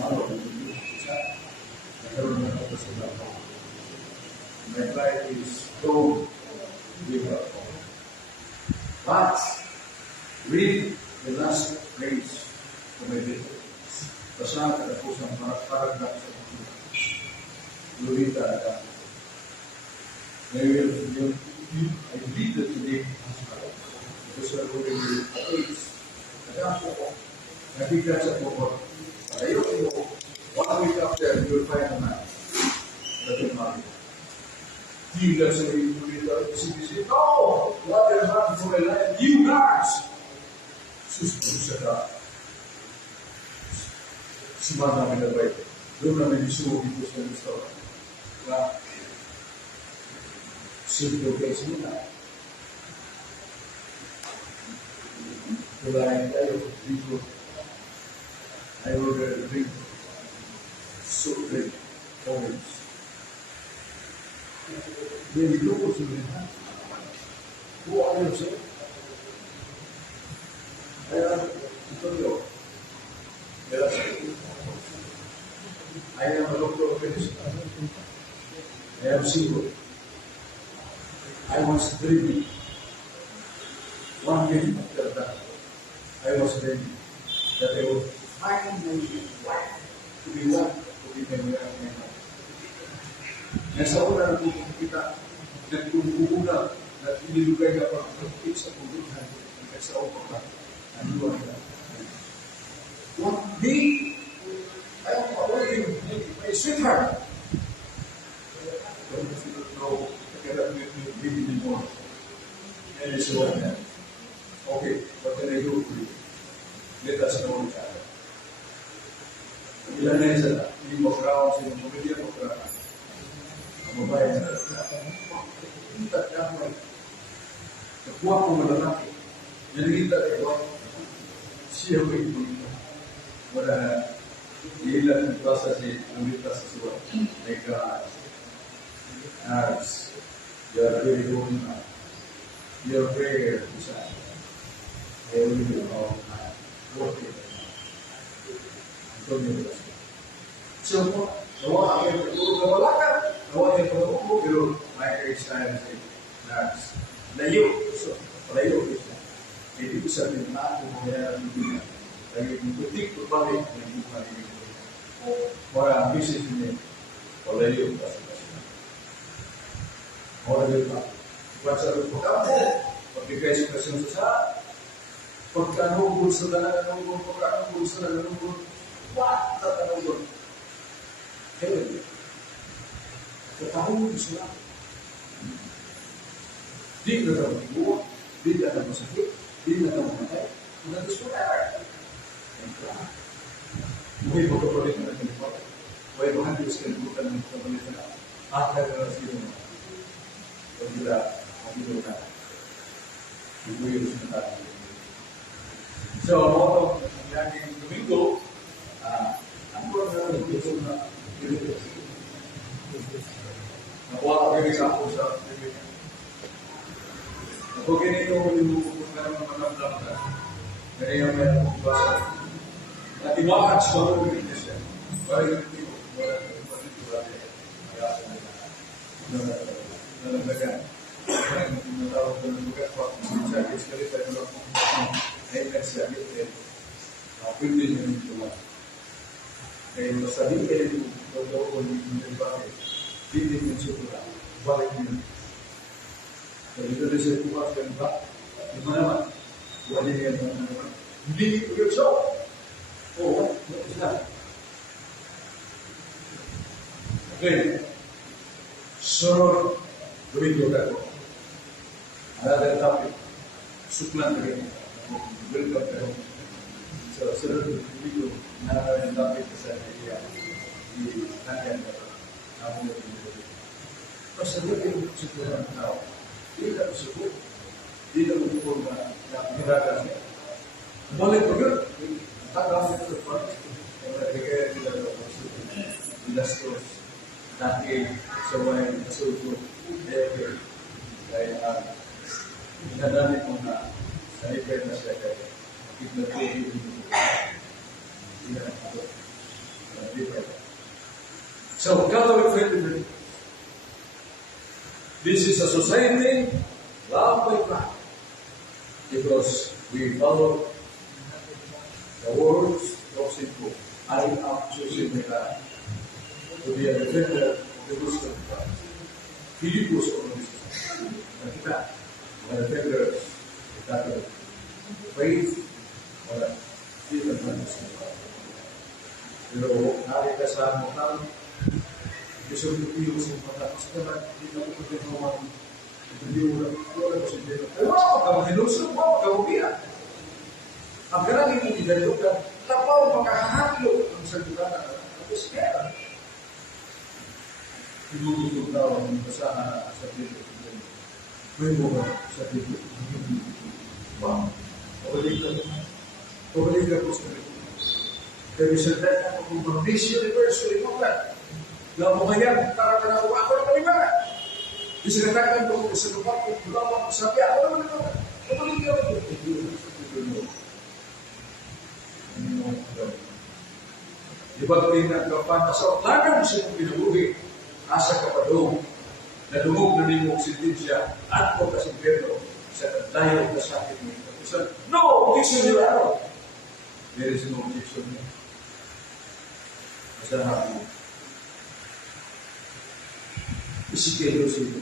Malo. Nagkaroon na ito sa lahat. My life is gold. But read the last phrase of my book. Basta ka po sa paragraph sa book. Lurita ka. I read it today because I already age. Kaya po, nakita sa po. Ayaw mo, 1 week after, you will find a man. That will marry. Tinggal sa iyo bisi-bisi. No! What has happened for my life? You guys! Susunod siya ka. Simang namin na baik. Doon namin isuho dito sa restaurant. Kaya, simple case muna. Kulayan tayo dito. I order a drink. Dia hidup sebenarnya. Buat dia sih. Itu yo. Jelas. I am a doctor of medicine. I am single. I was dreaming. One day after that, I was dreaming that I would find my wife to be one, to be my wife. Nasa una na kita nagkukunan na inilugay na pag-kapit sa puluhan at sa upang ang luwan na. One day, I am already my sweetheart. Don't know, I cannot live anymore. And it's what that. Okay, what can I do for you? Let us know each other. Ilan na isa na, hindi mo crowd, sino mo pwede mo crowd. Ang babae na kita damay. Nakuha ko malalaki. Yanita kayo, siya ko ito. Wala na, ilan ang basa si Amita sa suwa. My God. As you are very good now. Your prayer is every all time. Working. So, nawa ang pagtulog na wala ka. Nawa ang pagtulog, pero my hairstyle is nice. Layo. So, layo. Hindi ko sabihin na kung kaya hindi na. Lagi kong putik ko balik na hindi ko maligid. Para visit niya. O layo. O layo pa. Baca buku kamu, pakai ekspresi susah, pakai nunggu sedang nunggu, pakai nunggu sedang nunggu, wah tak nunggu. Hei, ketahui Islam. Di dalam ibu, di dalam sakit, di dalam mata, sudah disebutkan. Mungkin bukan politik yang dibuat, boleh menghabiskan bukan politik. Akhir generasi itu, tidak. Ibu yang sebentar. So, waktu yang Domingo, aku adalah itu na itu. Nakuha kami sa ako sa Pilipinas. Ako ganito yung kung manamdaman ka. Ganyan may basa. At imahan sa mga Pilipinas yan. Bahay yung tipo. Wala yung pagkikulat yan. Nalaglagan. Yang menetapkan penugas waktu sakit sekali saya bilang naikkan sakit pilih yang cuma dan tadi itu kalau menjadi pilih mencoba baliknya jadi dari saya kuat dan pak di mana wajib yang mana di Yogyakarta oh sudah oke so begitu kan ada tapi sukman dari welcome so selalu begitu ada tapi saya dia di tangan namun tersebut itu sukman tahu tidak tersebut tidak mengukur yang merasakan boleh begitu tak dalam itu mereka tidak bermaksud tidak terus tapi semua yang tersebut kaya inadami ko na na-repair na siya kaya ignatuhin so Catholic faith, this is a society loved by God because we follow the words of St. Paul. I am choosing by God to be a defender of the wisdom of God. Filipus orang dan kita defenders kita faith orang kita manusia. Pero hari kesalahan moral disuruh pilih sempat setelah kita berkenalan itu dia udah positif. Wow, kamu hidup wow, kamu biar. Agar ini dijadikan tak mau pakai hati lo bisa juga tapi sekarang ibu tahu bersama seperti itu. Memang seperti itu. Wah, boleh terus. Dari setelah kondisi universal itu kan, nggak mau bayar cara-cara aku apa yang mana? Diseritakan ko sa lupa ko, bulawang sabi, ako naman ito. Kapalik ka ito. Iba't pinagkapan na sa utlangan siya kong pinabuhi, asa ka pa doon, na dumog na nimong sintensya, at ko kasing perno, sa tayo na sa akin mo. No objection, Your Honor. There is no objection. Basta natin. Isikero siya.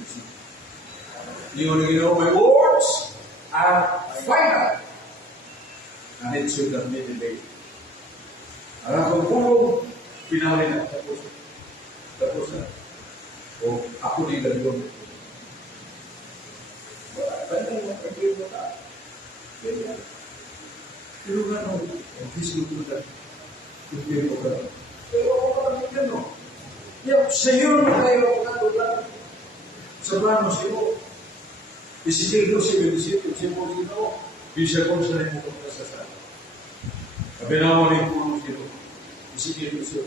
You know, my words are final. And it should have been delayed. Alam kong pulong, pinawin na. Tapos na. O ako din gano'n. Pero gano'n, disluto na. Pero gano'n. Pero gano'n. Sa'yo na kayo gano'n. Sa plano sa'yo. Isikero siya, siya mo dito. Bisa ko sa rin mo kung nasasal. Kabinawa rin po nung sino. Isikero siya,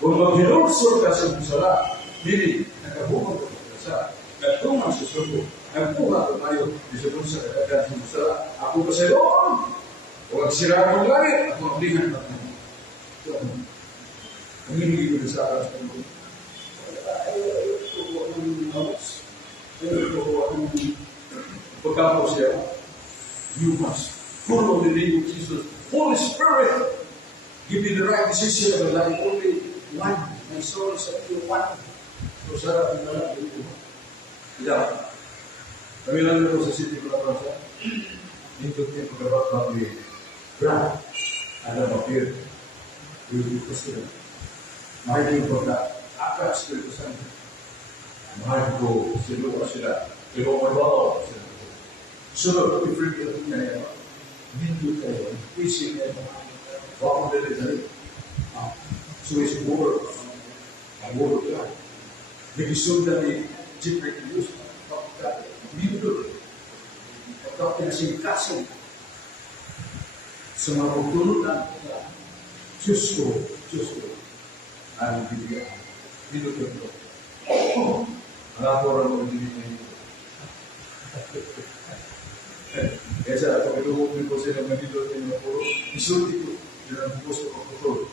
kung mag-hinursor ka sa musala, hindi, nakabungan ka sa nagtungan sa suko, nagtungan ka tayo, disabun sa kagagan sa musala. Ako ba sa doon? Huwag sira ng langit, ako ang lingan na ito. So, ang hindi ko sa aras ng mga. Pagkapo siya, you must follow the name of Jesus. Holy Spirit, give me the right decision of life. Only one. My soul is only one. So, sarap yung nalang ito. Kaya, kami lang ito sa City of La Plaza. Dito kayo pagkabat kami. Brad, alam mo, here. You will be president. Mahiling ko na, Aka Espiritu Santo. Mahal ko, sinuwa sila. Pero marwao sila. Sunod, different yung kaya. Hindi kayo, isip kayo. Bakit nila dali? So it's war. Ang war ka. Nagisunda ni Chief Recluse. Dito. Pagka pinasingkasin. Sa mga pagtulog na. Diyos ko. Ang bibigyan. Dito ko. Nakapura mo din dito. Kaya sa pagkakuluhin ko sila mga dito at mga puro, isulti ko, yun ang gusto ko putol.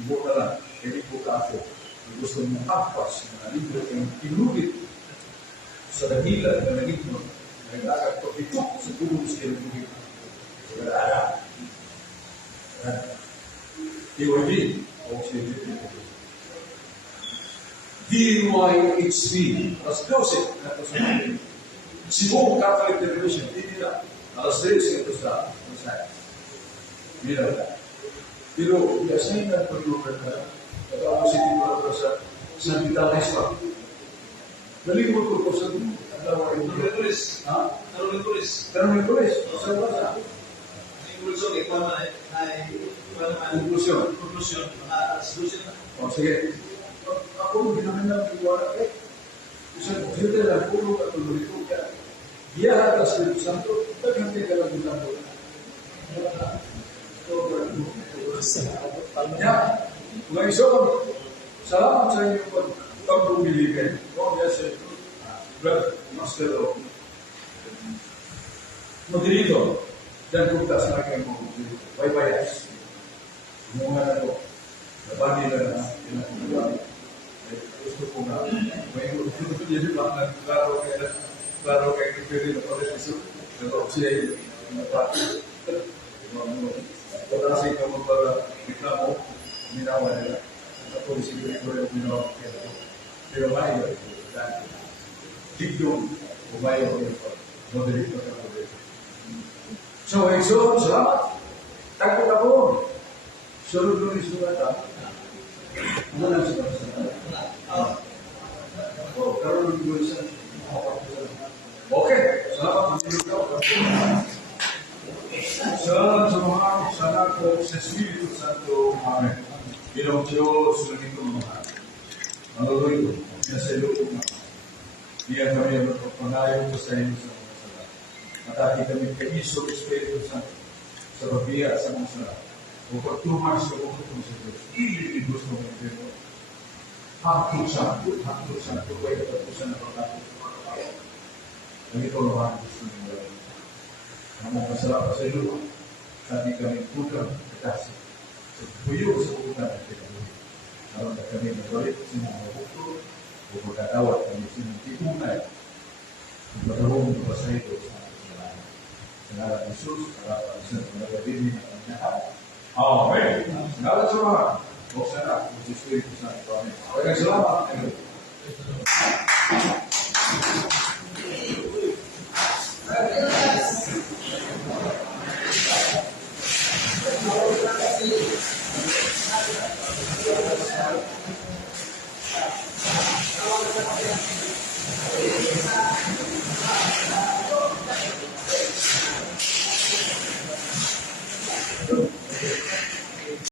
Ibo ka lang, hindi po ka ako. Gusto mong hampas, na libro kayong tinugit sa dahila na nagigno, na nag-agad ko, ito sa tulong sa kayong tugit. Wala. DYD, o siya dito. DYHC, as Joseph, na ito sa mga. Cebu Catholic Television, hindi na. Alas 3 ito sa site. Hindi na. Pero, yasayin na pag-lugar na, pag-ako si Tito sa San Vitales pa. Nalimot ko sa Tarunin-Tulis. Ha? Tarunin-Tulis. Tarunin-Tulis. Sa basa. Conclusion, Conclusion. Solution na. O, sige. Ako, ginamenan ng iwara eh. Kasi kita lang puro at tulito ka. Dia atas Espiritu Santo, tergantung dalam bulan bulan. Ya, mga iso, salamat sa inyong pag-umiligan. O, yes, brother, master o. Modrito, dan kuntas na kayo mo. Bye-bye. Mga na ko. Napani na pinag-uwan. Gusto ko na, may jadi banget, klaro kayak dipilih oleh Yesus, dan opsi yang dapat. Terasi kamu para kita mau minawan ya, atau di sini kita yang minawan kita, di rumah ya, dan dikdom, upaya yang modern kita boleh. So, selamat, takut kamu, suruh dulu surat. Mana sudah kalau tulisan oke, selamat menunjukkan. Selamat semua, salam sa Espiritu Santo. Amen. Bilang Diyos ng itong mga maluloy ko, nasa ilong mga diyan kami ang magpapanayon sa inyo sa mga sala. Matati kami kami sa Espiritu Santo sa pabiya sa mga sala. O pagtuman sa utot sa Diyos. Ili gusto mo Diyos. hangtut sangkut, kaya katapusan ng pagkakot. Ganito naman ang gusto nyo gawin. Namun masarap pa sa iyo, sabi kami putang katasi. So, puyo sa putang at pinagawin. Naroon na kami nagwalit sa mga bukto, o pagkatawat kami sa mga tipunay. Ang patahong pa sa ito sa ating salamat. Sa ngalan ni Jesus, harapan sa mga gabinin ng ang lahat. Amen. Sa ngalan sa mga, o sana, kung gusto ito sa ating Panginoon. Maraming salamat.